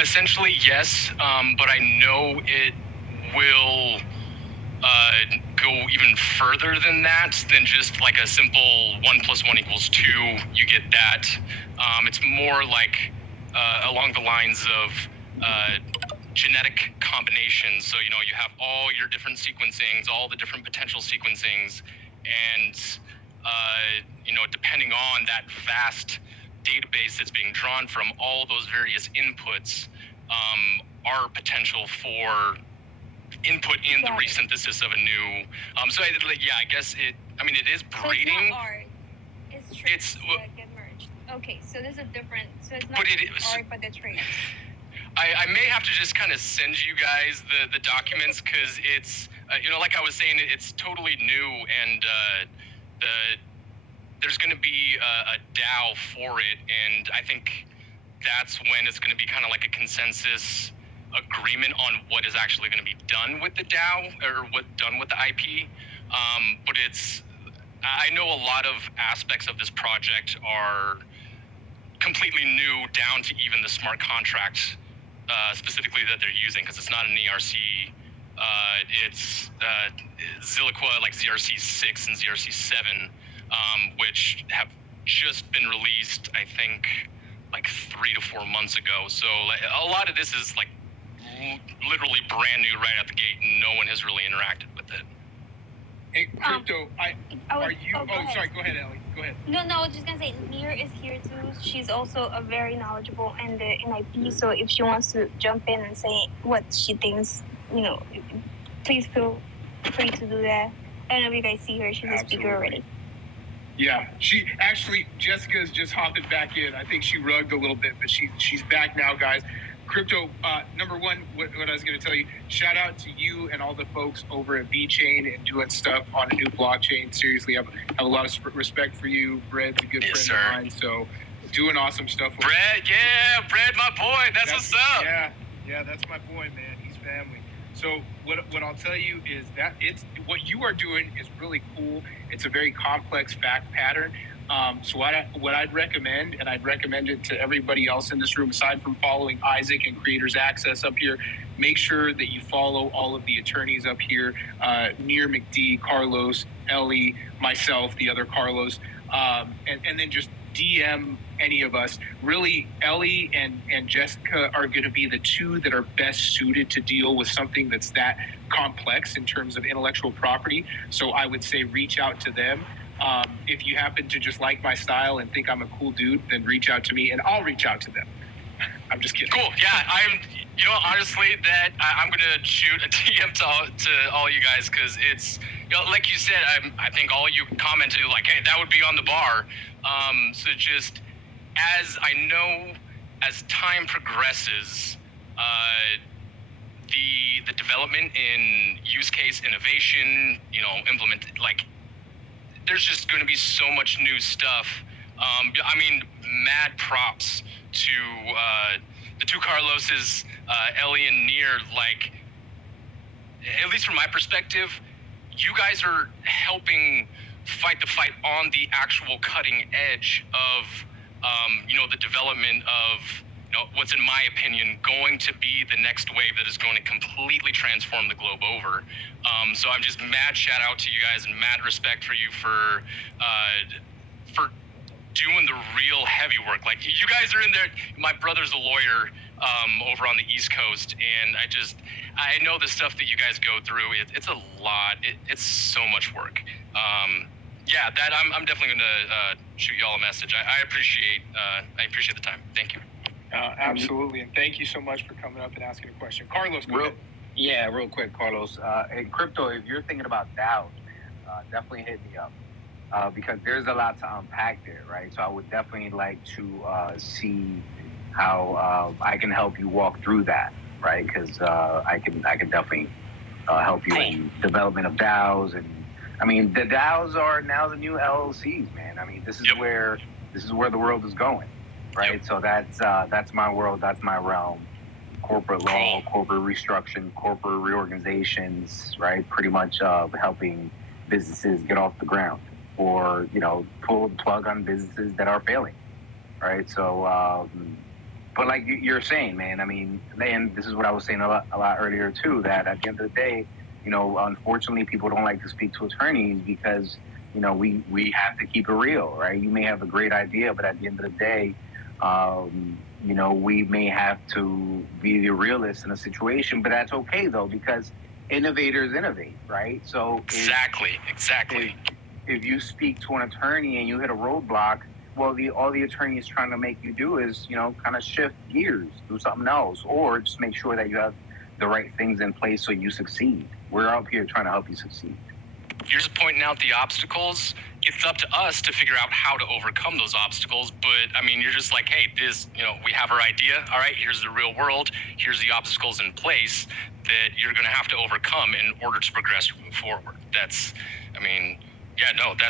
Essentially, yes, but I know it will go even further than that, than just like a simple 1 + 1 = 2. You get that. It's more like along the lines of genetic combinations. So, you have all your different sequencings, all the different potential sequencings, and, depending on that vast database that's being drawn from all those various inputs, are potential for input in the resynthesis of a new. I guess it is breeding. So it's not art. It's traits that get merged. Okay, so there's a different. So it's not art, but the traits. I may have to just kind of send you guys the documents, because it's like I was saying, it's totally new, and there's going to be a DAO for it, and I think that's when it's going to be kind of like a consensus agreement on what is actually going to be done with the DAO, or done with the IP. But I know a lot of aspects of this project are completely new, down to even the smart contract specifically that they're using, because it's not an ERC. It's Zilliqua, like ZRC6 and ZRC7. Which have just been released, I think, like 3 to 4 months ago. So a lot of this is like literally brand new right out the gate, and no one has really interacted with it. Hey, Crypto, sorry, go ahead, Ellie. Go ahead. No, I was just gonna say, Near is here too. She's also a very knowledgeable in the IP. So if she wants to jump in and say what she thinks, please feel free to do that. I don't know if you guys see her. She's a speaker already. Yeah, Jessica's just hopping back in. I think she rugged a little bit, but she's back now, guys. Crypto, number one, what I was going to tell you, shout out to you and all the folks over at VeChain and doing stuff on a new blockchain. Seriously, I have a lot of respect for you. Brett's a good friend of mine, so doing awesome stuff. Brett, Brett, my boy, that's what's up. Yeah, that's my boy, man. He's family. So what I'll tell you is that what you are doing is really cool. It's a very complex fact pattern. So what I'd recommend, and I'd recommend it to everybody else in this room, aside from following Isaac and Creators Access up here, make sure that you follow all of the attorneys up here, Near McD, Carlos, Ellie, myself, the other Carlos, and then just DM any of us. Really, Ellie and Jessica are going to be the two that are best suited to deal with something that's that complex in terms of intellectual property. So I would say reach out to them. If you happen to just like my style and think I'm a cool dude, then reach out to me and I'll reach out to them. I'm just kidding. Cool. Yeah, honestly, I'm going to shoot a DM to all you guys, because it's, like you said, I think all you commented, like, hey, that would be on the bar. So just, as I know, as time progresses, the development in use case innovation, there's just going to be so much new stuff. Mad props to the two Carloses, Ellie and Near. Like, at least from my perspective, you guys are helping fight the fight on the actual cutting edge of, the development of, what's in my opinion going to be the next wave that is going to completely transform the globe over. So I'm just mad shout out to you guys and mad respect for you for doing the real heavy work. Like, you guys are in there. My brother's a lawyer over on the East Coast, and I know the stuff that you guys go through. It's a lot. It's so much work. I'm definitely gonna shoot y'all a message. I appreciate the time. Thank you. Absolutely, and thank you so much for coming up and asking a question. Carlos, go ahead. Yeah, real quick, Carlos. In crypto, if you're thinking about DAOs, man, definitely hit me up because there's a lot to unpack there, right? So I would definitely like to see how I can help you walk through that, right? Because I can definitely help you in development of DAOs, and I mean the DAOs are now the new LLCs, man. I mean this is where the world is going, right? Yep. So that's my world, that's my realm. Corporate law, corporate restructuring, corporate reorganizations, right? Pretty much helping businesses get off the ground, or pull the plug on businesses that are failing, right? So. But like you're saying, man, I mean, and this is what I was saying a lot earlier too, that at the end of the day, unfortunately people don't like to speak to attorneys because, we have to keep it real, right? You may have a great idea, but at the end of the day, we may have to be the realist in a situation, but that's okay though, because innovators innovate, right? So exactly. If you speak to an attorney and you hit a roadblock, well, all the attorney is trying to make you do is, kind of shift gears, do something else, or just make sure that you have the right things in place so you succeed. We're up here trying to help you succeed. You're just pointing out the obstacles. It's up to us to figure out how to overcome those obstacles. But I mean, you're just like, hey, we have our idea. All right, here's the real world. Here's the obstacles in place that you're going to have to overcome in order to progress forward. That's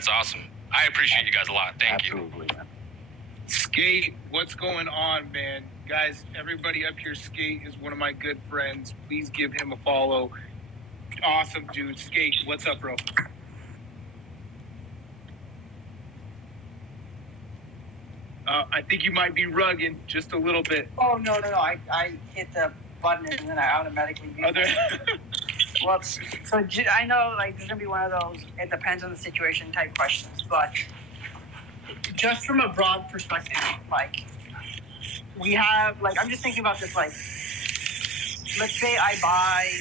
awesome. I appreciate you guys a lot. Thank you. Man. Skate, what's going on, man? Guys, everybody up here, Skate is one of my good friends. Please give him a follow. Awesome, dude. Skate, what's up, bro? I think you might be rugging just a little bit. Oh, no. I hit the button and then I automatically mute it. Well, so I know, like, there's going to be one of those, it depends on the situation type questions, but just from a broad perspective, like, we have, like, I'm just thinking about this, like, let's say I buy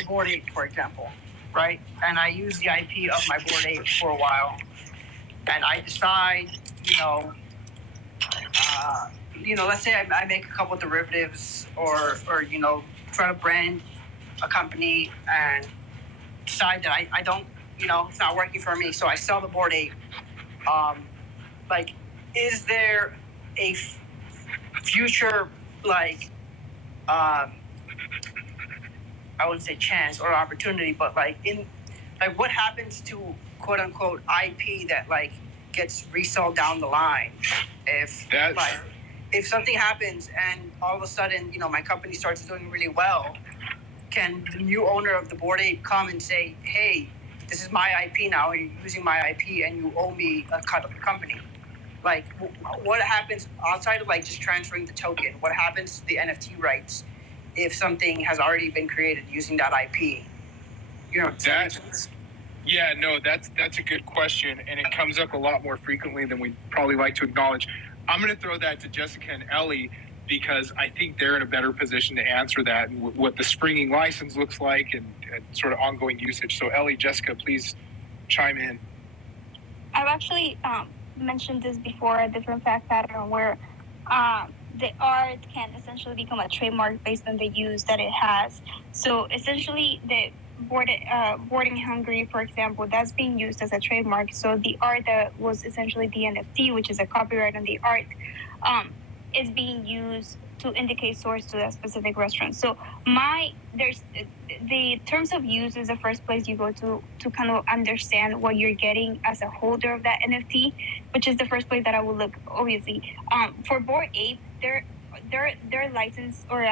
a Bored Ape, for example, right? And I use the IP of my Bored Ape for a while, and I decide, let's say I make a couple of derivatives or try to brand a company and decide that I don't, it's not working for me, so I sell the Bored Ape. Is there a future, I wouldn't say chance or opportunity, but what happens to quote unquote IP that gets resold down the line if something happens and all of a sudden my company starts doing really well? Can the new owner of the Bored Ape come and say, hey, this is my IP now, and you're using my IP, and you owe me a cut of the company? What happens outside of just transferring the token? What happens to the NFT rights if something has already been created using that IP? Yeah, no, that's a good question, and it comes up a lot more frequently than we'd probably like to acknowledge. I'm going to throw that to Jessica and Ellie, because I think they're in a better position to answer that and what the springing license looks like and sort of ongoing usage. So Ellie, Jessica, please chime in. I've actually mentioned this before, a different fact pattern where the art can essentially become a trademark based on the use that it has. So essentially the Boarding Hungry, for example, that's being used as a trademark. So the art that was essentially the NFT, which is a copyright on the art, is being used to indicate source to that specific restaurant. So there's the terms of use is the first place you go to kind of understand what you're getting as a holder of that NFT, which is the first place that I would look, obviously. For Bored Ape, their license or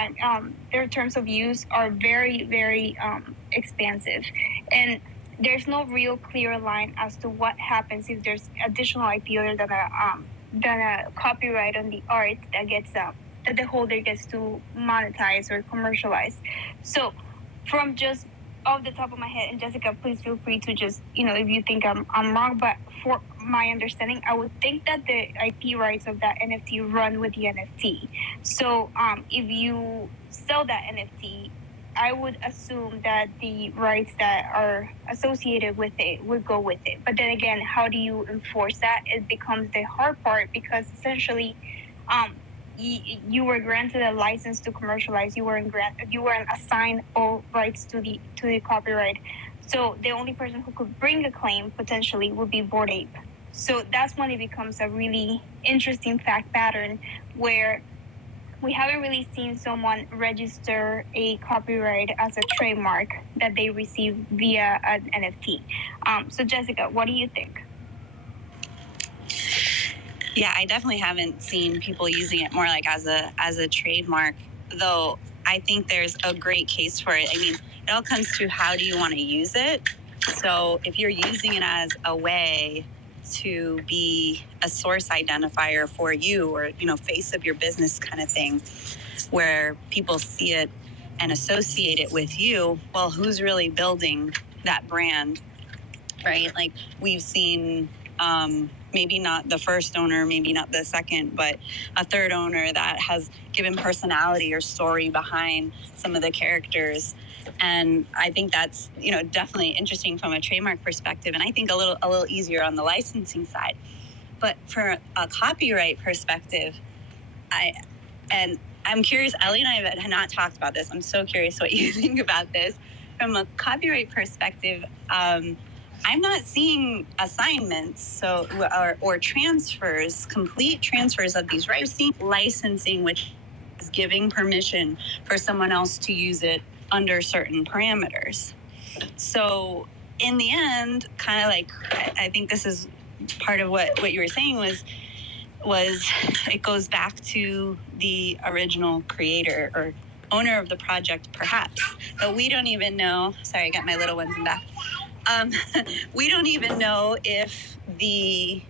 their terms of use are very, very expansive. And there's no real clear line as to what happens if there's additional IP other than a copyright on the art that gets that the holder gets to monetize or commercialize. So, from just off the top of my head, and Jessica, please feel free to just, if you think I'm wrong, but for my understanding, I would think that the IP rights of that NFT run with the NFT. So, if you sell that NFT, I would assume that the rights that are associated with it would go with it. But then again, how do you enforce that? It becomes the hard part, because essentially, you were granted a license to commercialize. You were assigned all rights to the copyright. So the only person who could bring a claim potentially would be Bored Ape. So that's when it becomes a really interesting fact pattern, where we haven't really seen someone register a copyright as a trademark that they received via an NFT. So Jessica, what do you think? Yeah, I definitely haven't seen people using it more like as a trademark, though I think there's a great case for it. I mean, it all comes to how do you want to use it. So if you're using it as a way to be a source identifier for you, or, face of your business kind of thing, where people see it and associate it with you, well, who's really building that brand, right? Like, we've seen, maybe not the first owner, maybe not the second, but a third owner that has given personality or story behind some of the characters. And I think that's, definitely interesting from a trademark perspective, and I think a little easier on the licensing side. But for a copyright perspective, I'm curious, Ellie and I have not talked about this. I'm so curious what you think about this. From a copyright perspective, I'm not seeing assignments, or transfers, complete transfers of these rights. I'm seeing licensing, which is giving permission for someone else to use it under certain parameters. So in the end, kind of like, I think this is part of what you were saying was it goes back to the original creator or owner of the project, perhaps. But we don't even know. Sorry, I got my little ones in back. We don't even know if the,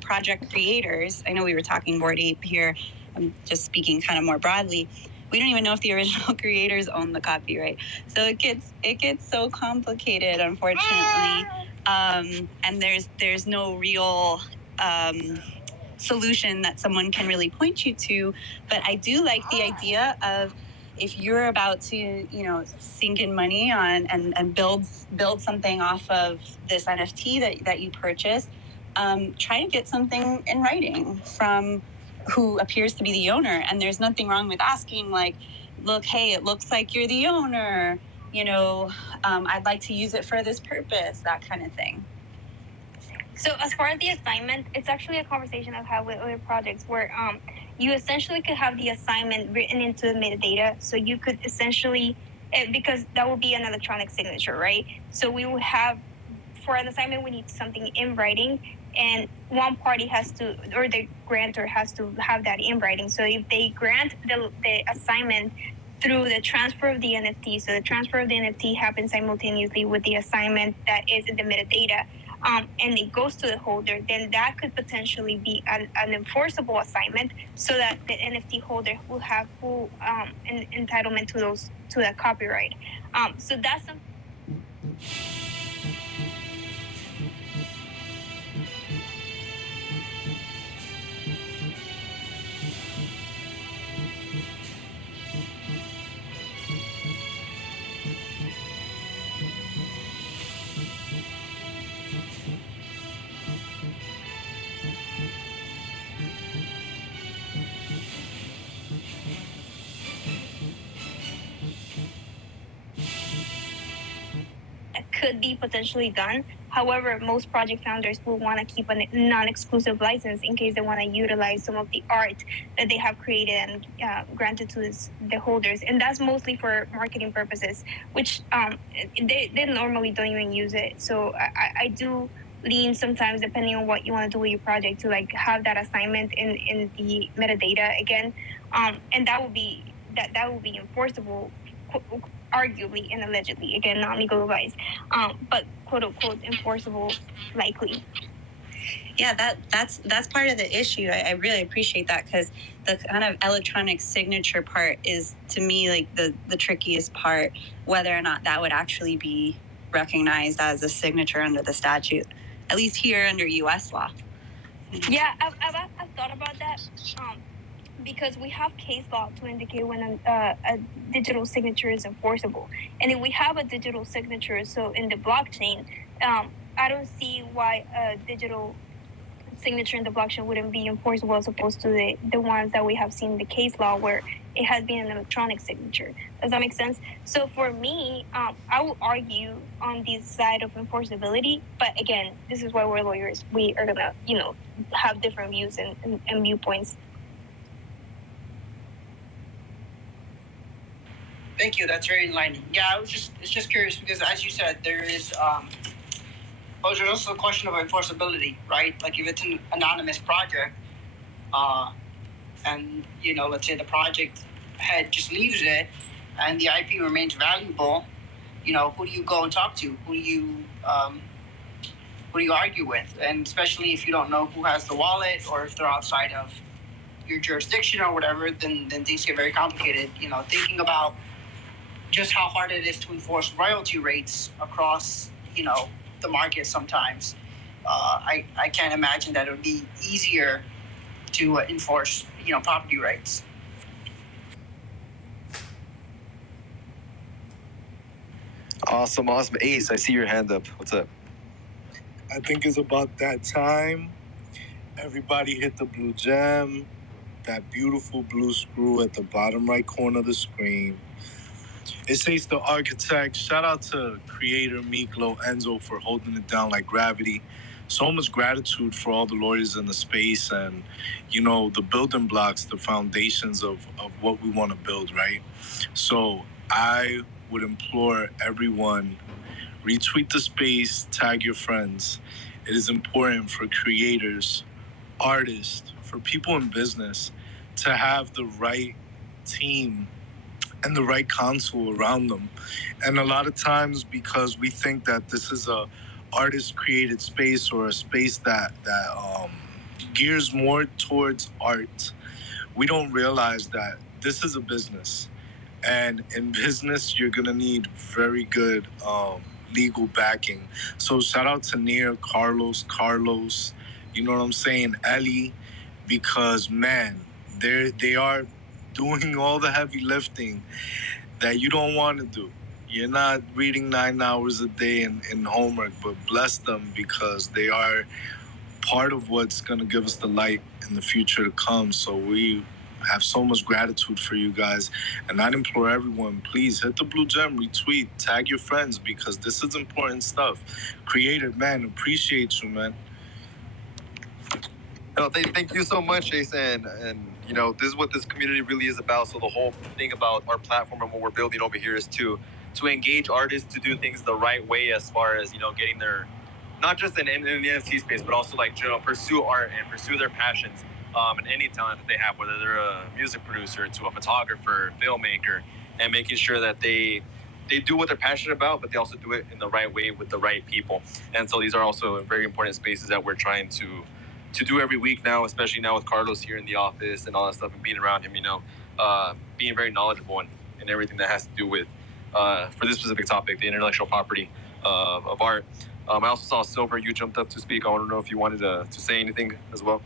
project creators, I know we were talking Bored Ape here, I'm just speaking kind of more broadly, we don't even know if the original creators own the copyright. So it gets so complicated, unfortunately. And there's no real solution that someone can really point you to. But I do like the idea of, if you're about to, sink in money on and build something off of this NFT that you purchased, try to get something in writing from who appears to be the owner. And there's nothing wrong with asking, like, look, hey, it looks like you're the owner. I'd like to use it for this purpose, that kind of thing. So as far as the assignment, it's actually a conversation I've had with other projects where you essentially could have the assignment written into the metadata. So you could essentially, because that would be an electronic signature, right? So we would have, for an assignment, we need something in writing, and one party has to, or the grantor has to have that in writing. So if they grant the assignment through the transfer of the NFT, so the transfer of the NFT happens simultaneously with the assignment that is in the metadata, and it goes to the holder, then that could potentially be an enforceable assignment, so that the NFT holder will have full entitlement to that copyright. So that's something. Could be potentially done. However, most project founders will want to keep a non-exclusive license in case they want to utilize some of the art that they have created and granted to the holders. And that's mostly for marketing purposes, which they normally don't even use it. So I do lean sometimes, depending on what you want to do with your project, to like have that assignment in the metadata again. And that will be enforceable. arguably and allegedly, again, not legal advice, but quote unquote enforceable likely. Yeah, that's part of the issue. I really appreciate that, because the kind of electronic signature part is, to me, like the trickiest part, whether or not that would actually be recognized as a signature under the statute, at least here under U.S. law. Yeah, I've thought about that, because we have case law to indicate when a digital signature is enforceable. And if we have a digital signature, so in the blockchain, I don't see why a digital signature in the blockchain wouldn't be enforceable as opposed to the ones that we have seen in the case law where it has been an electronic signature. Does that make sense? So for me, I will argue on the side of enforceability, but again, this is why we're lawyers. We are gonna, have different views and viewpoints. Thank you. That's very enlightening. Yeah, it's just curious because, as you said, there is there's also a question of enforceability, right? Like if it's an anonymous project, and let's say the project head just leaves it, and the IP remains valuable, who do you go and talk to? Who do you argue with? And especially if you don't know who has the wallet, or if they're outside of your jurisdiction or whatever, then things get very complicated. Thinking about just how hard it is to enforce royalty rates across, the market sometimes. I can't imagine that it would be easier to enforce, property rights. Awesome. Ace, I see your hand up. What's up? I think it's about that time. Everybody hit the blue gem, that beautiful blue screw at the bottom right corner of the screen. It says the architect. Shout out to creator Miklo Enzo for holding it down like gravity. So much gratitude for all the lawyers in the space and, the building blocks, the foundations of what we want to build, right? So I would implore everyone, retweet the space, tag your friends. It is important for creators, artists, for people in business to have the right team and the right counsel around them. And a lot of times, because we think that this is a artist-created space or a space that gears more towards art, we don't realize that this is a business. And in business, you're gonna need very good legal backing. So shout out to Nir, Carlos, you know what I'm saying, Ellie, because man, they are doing all the heavy lifting that you don't want to do. You're not reading 9 hours a day in homework, but bless them because they are part of what's going to give us the light in the future to come. So we have so much gratitude for you guys. And I'd implore everyone, please hit the blue gem, retweet, tag your friends because this is important stuff. Creator, man, appreciate you, man. No, thank you so much, Jason. And this is what this community really is about. So the whole thing about our platform and what we're building over here is to engage artists to do things the right way as far as, getting their, not just in the NFT space, but also pursue art and pursue their passions and any talent that they have, whether they're a music producer to a photographer, filmmaker, and making sure that they do what they're passionate about, but they also do it in the right way with the right people. And so these are also very important spaces that we're trying to do every week now, especially now with Carlos here in the office and all that stuff and being around him, being very knowledgeable in everything that has to do with, for this specific topic, the intellectual property of art. I also saw Silver, you jumped up to speak. I want to know if you wanted to say anything as well.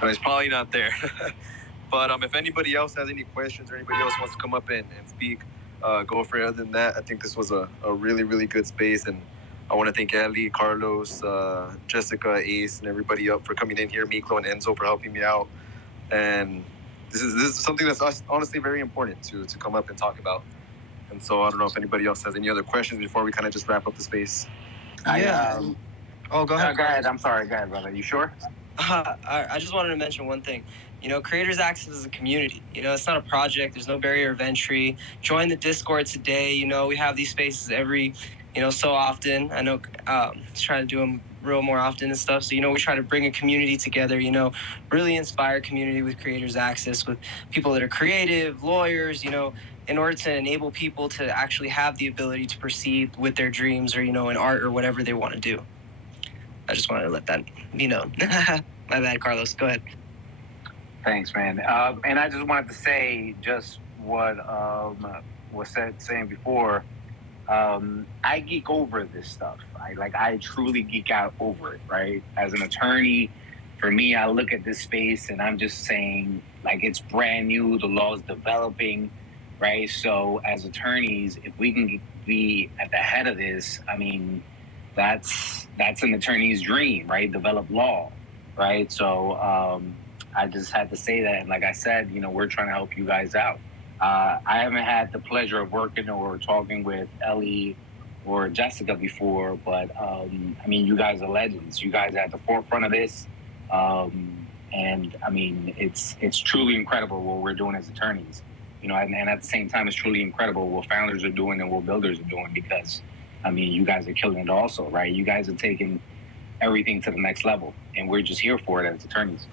No, he's probably not there. But if anybody else has any questions or anybody else wants to come up and speak, go for it. Other than that, I think this was a really, really good space. And I want to thank Ellie, Carlos, Jessica, Ace, and everybody up for coming in here, Miklo and Enzo for helping me out. And this is something that's honestly very important to come up and talk about. And so I don't know if anybody else has any other questions before we kind of just wrap up the space. Go ahead. Go ahead. I'm sorry. Go ahead, brother. You sure? I just wanted to mention one thing. Creators Access is a community. It's not a project. There's no barrier of entry. Join the Discord today. We have these spaces every, so often. I know trying to do them real more often and stuff. So, we try to bring a community together, really inspire community with Creators Access, with people that are creative, lawyers, in order to enable people to actually have the ability to proceed with their dreams or, in art or whatever they want to do. I just wanted to let that be known. My bad, Carlos. Go ahead. Thanks, man. And I just wanted to say just what was saying before. I geek over this stuff. I truly geek out over it, right? As an attorney, for me, I look at this space and I'm just saying, it's brand new. The law is developing, right? So as attorneys, if we can be at the head of this, that's an attorney's dream, right? Develop law, right? So I just had to say that. And like I said, we're trying to help you guys out. I haven't had the pleasure of working or talking with Ellie or Jessica before, but you guys are legends. You guys are at the forefront of this. And it's truly incredible what we're doing as attorneys, and at the same time, it's truly incredible what founders are doing and what builders are doing, because you guys are killing it also, right? You guys are taking everything to the next level, and we're just here for it as attorneys.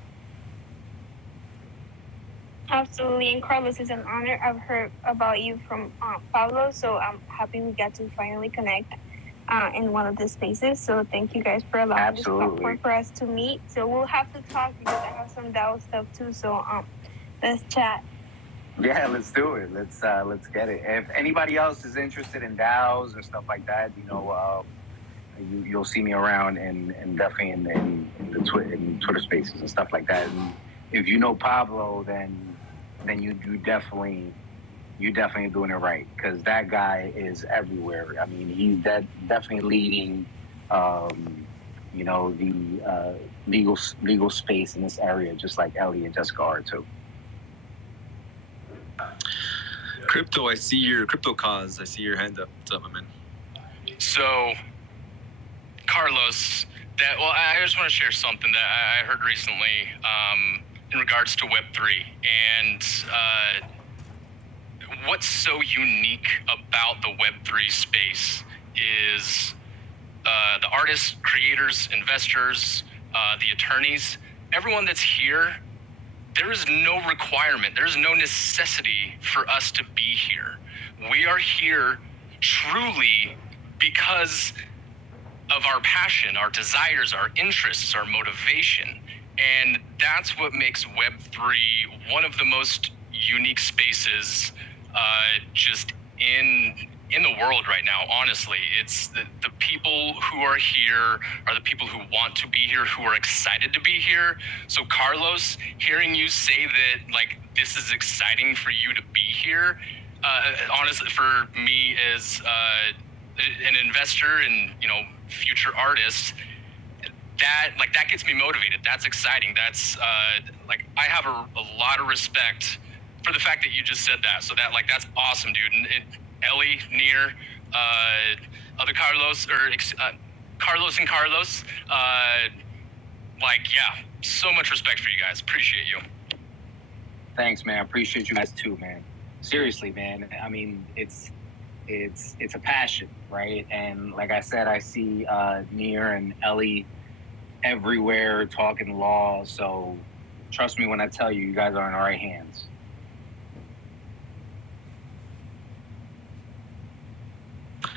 Absolutely, and Carlos, it's an honor. I've heard about you from Pablo, so I'm happy we got to finally connect in one of the spaces. So thank you guys for allowing this platform for us to meet. So we'll have to talk because I have some DAO stuff too. So let's chat. Yeah, let's do it. Let's get it. If anybody else is interested in DAOs and stuff like that, you'll see me around and definitely in the Twitter spaces and stuff like that. And if you know Pablo, then you definitely doing it right, because that guy is everywhere. He's definitely leading, the legal space in this area, just like Ellie and Jessica are too. Crypto, I see your crypto cause. I see your hand up. What's up, my man? So, Carlos, I just want to share something that I heard recently in regards to Web3. And what's so unique about the Web3 space is the artists, creators, investors, the attorneys, everyone that's here. There is no requirement, there's no necessity for us to be here. We are here truly because of our passion, our desires, our interests, our motivation. And that's what makes Web3 one of the most unique spaces just in the world right now. Honestly, it's the people who are here are the people who want to be here, who are excited to be here. So Carlos, hearing you say that this is exciting for you to be here, honestly, for me as an investor and future artist, that gets me motivated. That's exciting. That's I have a lot of respect for the fact that you just said that. So that's awesome, dude. And Ellie, Nir, other Carlos, or Carlos and Carlos, so much respect for you guys. Appreciate you. Thanks, man. I appreciate you guys too, man. Seriously, man. It's a passion, right? And like I said, I see Nir and Ellie everywhere talking law. So trust me when I tell you, you guys are in the right hands.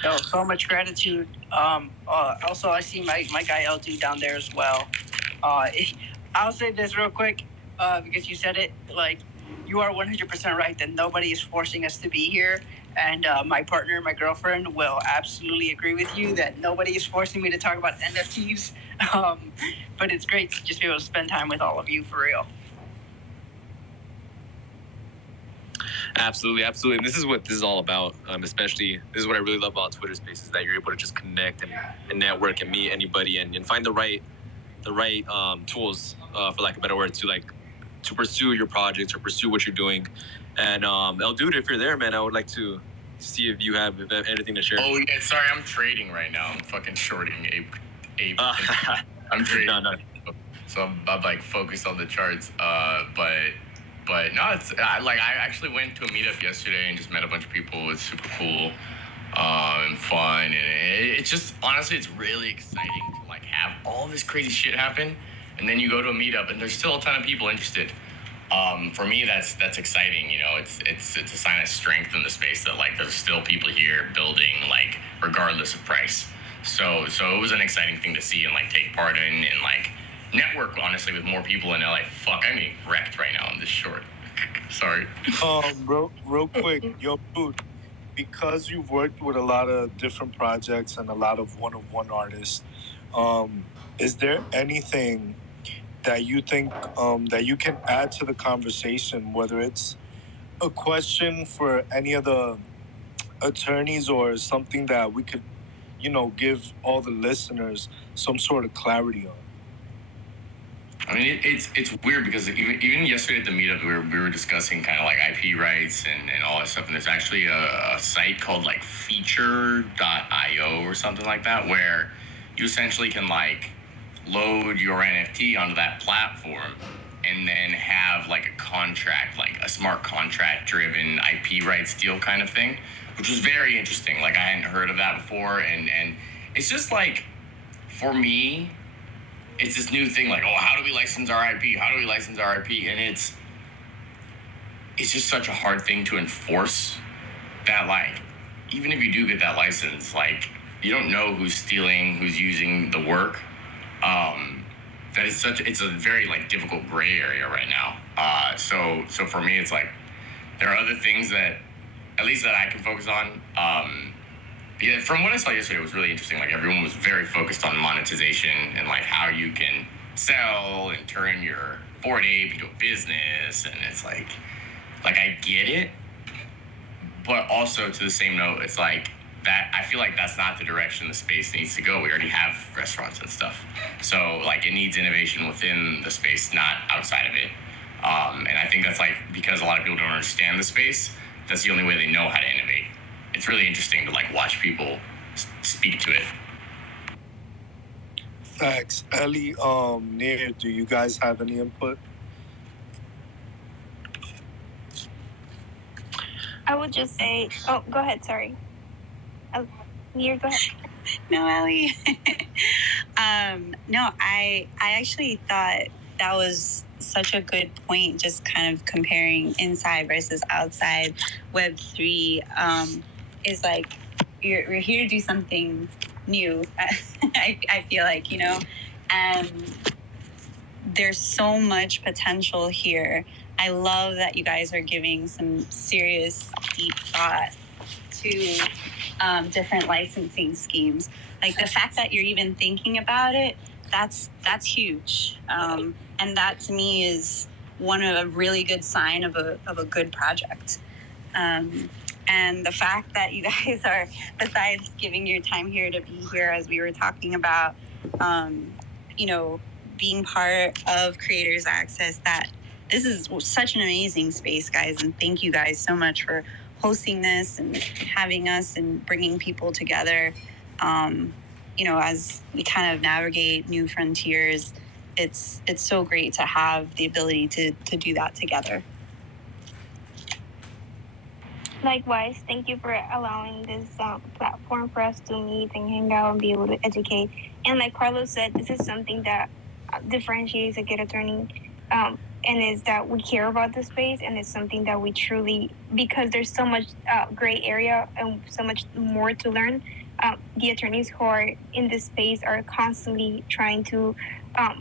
Yo, so much gratitude. Also, I see my guy L2 down there as well. I'll say this real quick because you said it. You are 100% right that nobody is forcing us to be here. And my partner, my girlfriend, will absolutely agree with you that nobody is forcing me to talk about NFTs. But it's great to just be able to spend time with all of you, for real. Absolutely. And this is what this is all about. Especially, this is what I really love about Twitter Spaces, that you're able to just connect and network and meet anybody and find the right tools, for lack of a better word, to pursue your projects or pursue what you're doing. And El Dude, if you're there, man, I would like to see if you have anything to share. Oh yeah, sorry, I'm trading right now. I'm fucking shorting Ape. I'm trading. No. So I'm focused on the charts. But no, it's I actually went to a meetup yesterday and just met a bunch of people. It's super cool and fun, and it's just honestly, it's really exciting to have all this crazy shit happen, and then you go to a meetup and there's still a ton of people interested. For me, that's exciting. You know, it's a sign of strength in the space that like there's still people here building like regardless of price. So it was an exciting thing to see and like take part in and like network honestly with more people in LA. Fuck, I'm getting wrecked right now on this short. Sorry. Real quick, yo, dude, because you've worked with a lot of different projects and a lot of one-of-one artists, is there anything that you think that you can add to the conversation, whether it's a question for any of the attorneys or something that we could, you know, give all the listeners some sort of clarity on? I mean, it's weird because even yesterday at the meetup, we were discussing kind of like IP rights and all that stuff. And there's actually a site called like feature.io or something like that, where you essentially can like load your NFT onto that platform and then have like a contract, like a smart contract driven IP rights deal kind of thing, which was very interesting. Like I hadn't heard of that before. And it's just like, for me, it's this new thing like, oh, how do we license our IP? How do we license our IP? And it's just such a hard thing to enforce that like, even if you do get that license, like you don't know who's stealing, who's using the work. That is it's a very like difficult gray area right now. So for me, it's like, there are other things that, at least that I can focus on. Yeah, from what I saw yesterday, it was really interesting. Like everyone was very focused on monetization and like how you can sell and turn your Bored Ape into a business. And it's like I get it, but also to the same note, it's like that I feel like that's not the direction the space needs to go. We already have restaurants and stuff, so like it needs innovation within the space, not outside of it. And I think that's like because a lot of people don't understand the space. That's the only way they know how to innovate. It's really interesting to like watch people speak to it. Thanks. Ellie, Nir, do you guys have any input? I would just say, oh, go ahead, sorry. Nir, go ahead. No, Ellie. No, I actually thought that was such a good point, just kind of comparing inside versus outside. Web3 is like, we're here to do something new. I feel like, you know, and there's so much potential here. I love that you guys are giving some serious, deep thought to different licensing schemes. Like the fact that you're even thinking about it, that's huge. And that to me is a really good sign of a good project. And the fact that you guys are, besides giving your time here to be here, as we were talking about, you know, being part of Creators Access, that this is such an amazing space, guys. And thank you guys so much for hosting this and having us and bringing people together. You know, as we kind of navigate new frontiers, it's so great to have the ability to do that together. Likewise, thank you for allowing this platform for us to meet and hang out and be able to educate. And like Carlos said, this is something that differentiates a good attorney, and is that we care about the space, and it's something that we truly, because there's so much gray area and so much more to learn. The attorneys who are in this space are constantly trying to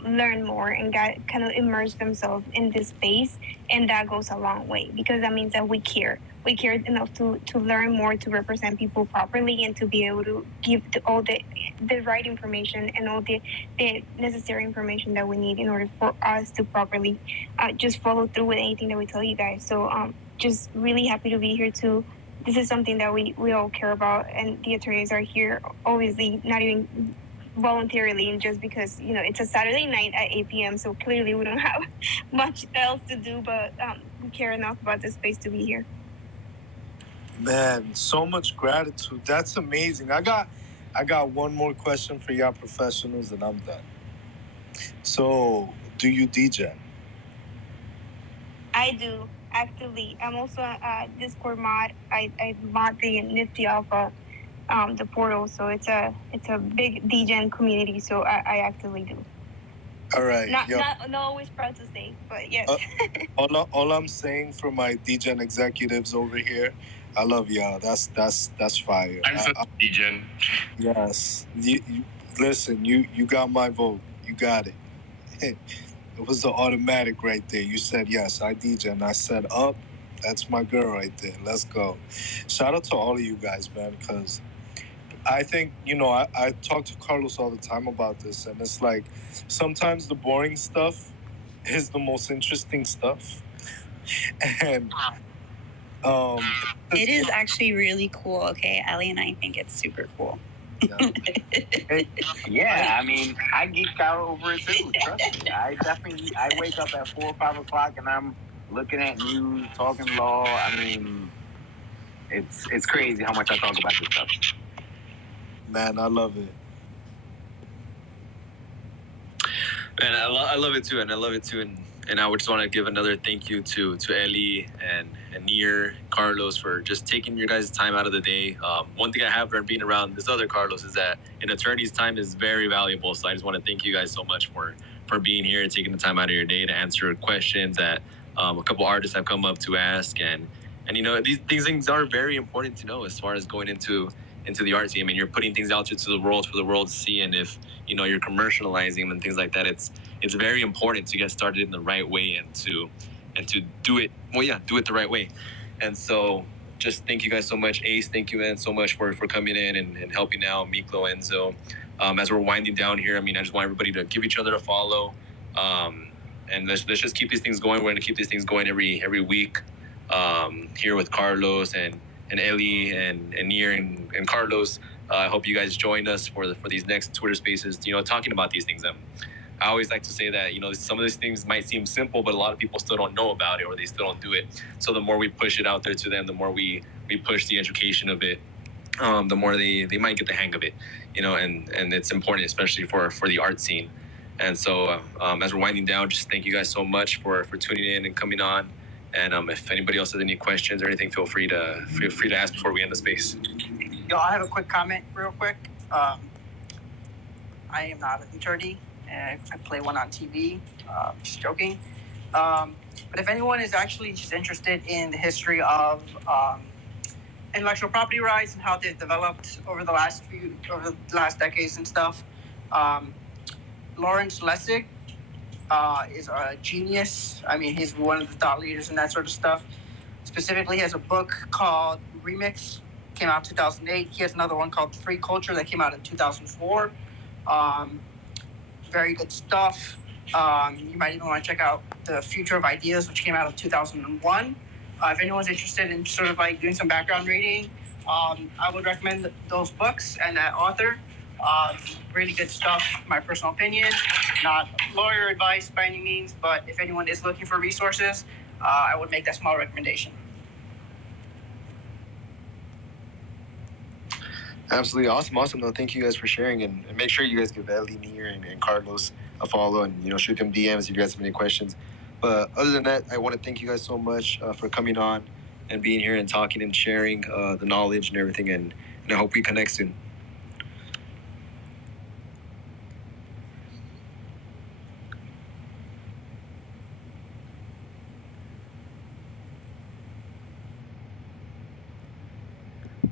learn more and kind of immerse themselves in this space, and that goes a long way because that means that we care. We care enough to learn more, to represent people properly, and to be able to give all the right information and all the necessary information that we need in order for us to properly just follow through with anything that we tell you guys. So just really happy to be here too. This is something that we all care about, and the attorneys are here, obviously not even voluntarily, and just because, you know, it's a Saturday night at 8 p.m., so clearly we don't have much else to do, but we care enough about this space to be here. Man, so much gratitude. That's amazing. I got one more question for y'all professionals and I'm done. So, do you DJ? I do, actively. I'm also a Discord mod. I mod the Nifty Alpha the portal. So it's a big DGen community. So I actively do. All right. Not always proud to say, but yes. All I'm saying for my DGen executives over here, I love y'all. That's fire. I'm such a DGen. Yes. You listen. You got my vote. You got it. It was the automatic right there. You said yes. I DGen. I said up. That's my girl right there. Let's go. Shout out to all of you guys, man, because I think, I talk to Carlos all the time about this, and it's like sometimes the boring stuff is the most interesting stuff. And it is actually really cool. Okay, Ellie and I think it's super cool. Yeah, I mean, I geeked out over it too. Trust me. I wake up at 4 or 5 o'clock and I'm looking at news, talking law. I mean, it's crazy how much I talk about this stuff. Man, I love it. Man, I love it too, and I love it too, and I would just want to give another thank you to Ellie and Nir, Carlos, for just taking your guys' time out of the day. One thing I have learned being around this other Carlos is that an attorney's time is very valuable. So I just want to thank you guys so much for being here and taking the time out of your day to answer questions that a couple artists have come up to ask, and these things are very important to know as far as going into the art scene. I mean, you're putting things out to the world for the world to see, and if you're commercializing them and things like that, it's very important to get started in the right way and to do it the right way. And so just thank you guys so much. Ace, thank you, man, so much for coming in and helping out Miklo, Enzo. As we're winding down here, I mean, I just want everybody to give each other a follow, and let's just keep these things going. We're going to keep these things going every week here with Carlos and Ellie and Nir and Carlos. I hope you guys join us for these next Twitter Spaces, talking about these things. I always like to say that, some of these things might seem simple, but a lot of people still don't know about it, or they still don't do it. So the more we push it out there to them, the more we push the education of it, the more they might get the hang of it, and it's important, especially for the art scene. And so as we're winding down, just thank you guys so much for tuning in and coming on. And if anybody else has any questions or anything, feel free to ask before we end the space. Yo, I have a quick comment real quick. I am not an attorney, and I play one on TV. Just joking. But if anyone is actually just interested in the history of intellectual property rights and how they've developed over the last decades and stuff, Lawrence Lessig is a genius. I mean, he's one of the thought leaders in that sort of stuff. Specifically, he has a book called Remix, came out in 2008. He has another one called Free Culture that came out in 2004. Very good stuff. You might even want to check out The Future of Ideas, which came out in 2001. If anyone's interested in sort of like doing some background reading, I would recommend those books and that author. Really good stuff, my personal opinion. Not lawyer advice by any means, but if anyone is looking for resources, I would make that small recommendation. Absolutely awesome though. Thank you guys for sharing, and make sure you guys give Ellie, Nir, and Carlos a follow, and shoot them DMs if you guys have any questions. But other than that, I want to thank you guys so much for coming on and being here and talking and sharing the knowledge and everything, and I hope we connect soon.